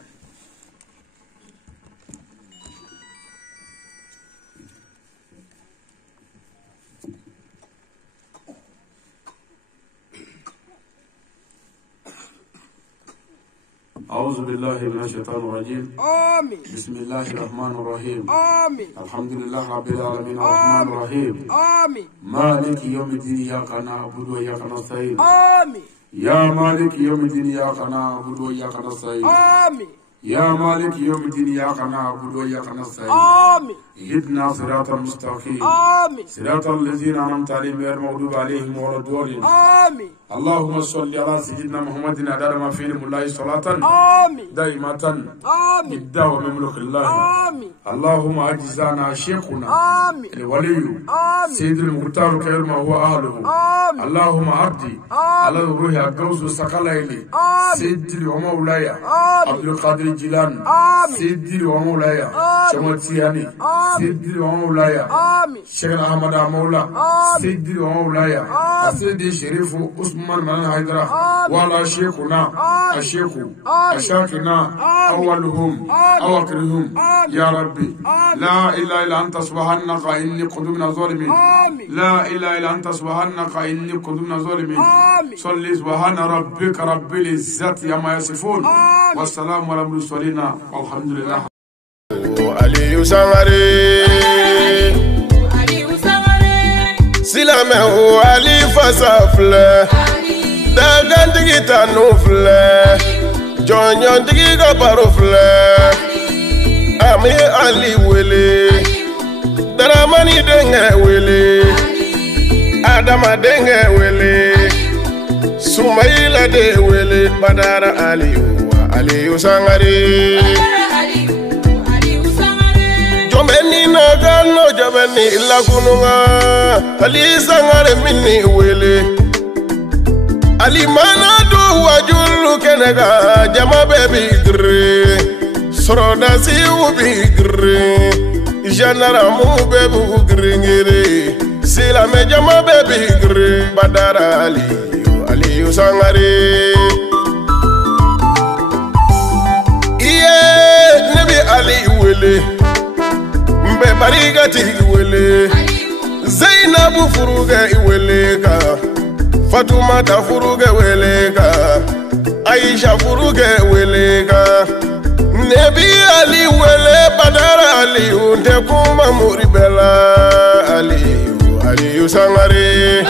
أعوذ بالله من الشيطان الرجيم آمين بسم الله الرحمن الرحيم آمين الحمد لله رب العالمين الرحمن الرحيم آمين مالك يوم الدين إياك نعبد وإياك نستعين آمين يا مالك يوم الدين إياك نعبد وإياك نستعين آمين يا مالك يوم الدين إياك نعبد وإياك نستعين آمين اهدنا صراط المستقيم آمين صراط الذين أنعمت عليهم غير المغضوب عليهم ولا الضالين آمين اللهم صل على سيدنا محمد عدد ما في علم الله صلاة آمين دائمة آمين بالدعوة من ملك الله آمين اللهم أجزانا شيخنا آمين الولي آمين سيد المختار خير ما هو أهله آمين اللهم أرضي على الروح الجوز سكاليلي سيدي ومولاي عبد القادر الجيلاني سيدي ومولاي شمتياني سيدي ومولاي شيخ أحمد مولا سيدي ومولاي سيدي شريف عثمان من هيدرا ولا شيخنا الشيخ أشاكنا أولهم أواخرهم يا ربي لا إله إلا أنت سبحانك إني كنت من الظالمين لا إله إلا أنت سبحانك إني كنت من الظالمين صلي سبحان ربك رب العزة عما يصفون والسلام على المرسلين والحمد لله علي سانغاري سلامه علي فسافله دغندغي تانوفله جونيوندغي غباروفله امي علي ويلي دراماني دنگه ويلي adama denge wele sumaila de wele badara aliyu sangare jomeni nagano jomeni lagununga ali sangare minni wele ali mana do wajulu kenega jama bebi gre soroda si ubi gre janara mu bebu gringere sila me jama bebi gre badara aliyu sangare iye nebi ali wele mbe barigati wele zainabu furuge wele ka fatuma ta furuge wele ka aisha furuge wele ka nebi ali wele badara aliyu nte kuma muribela aliyu sangare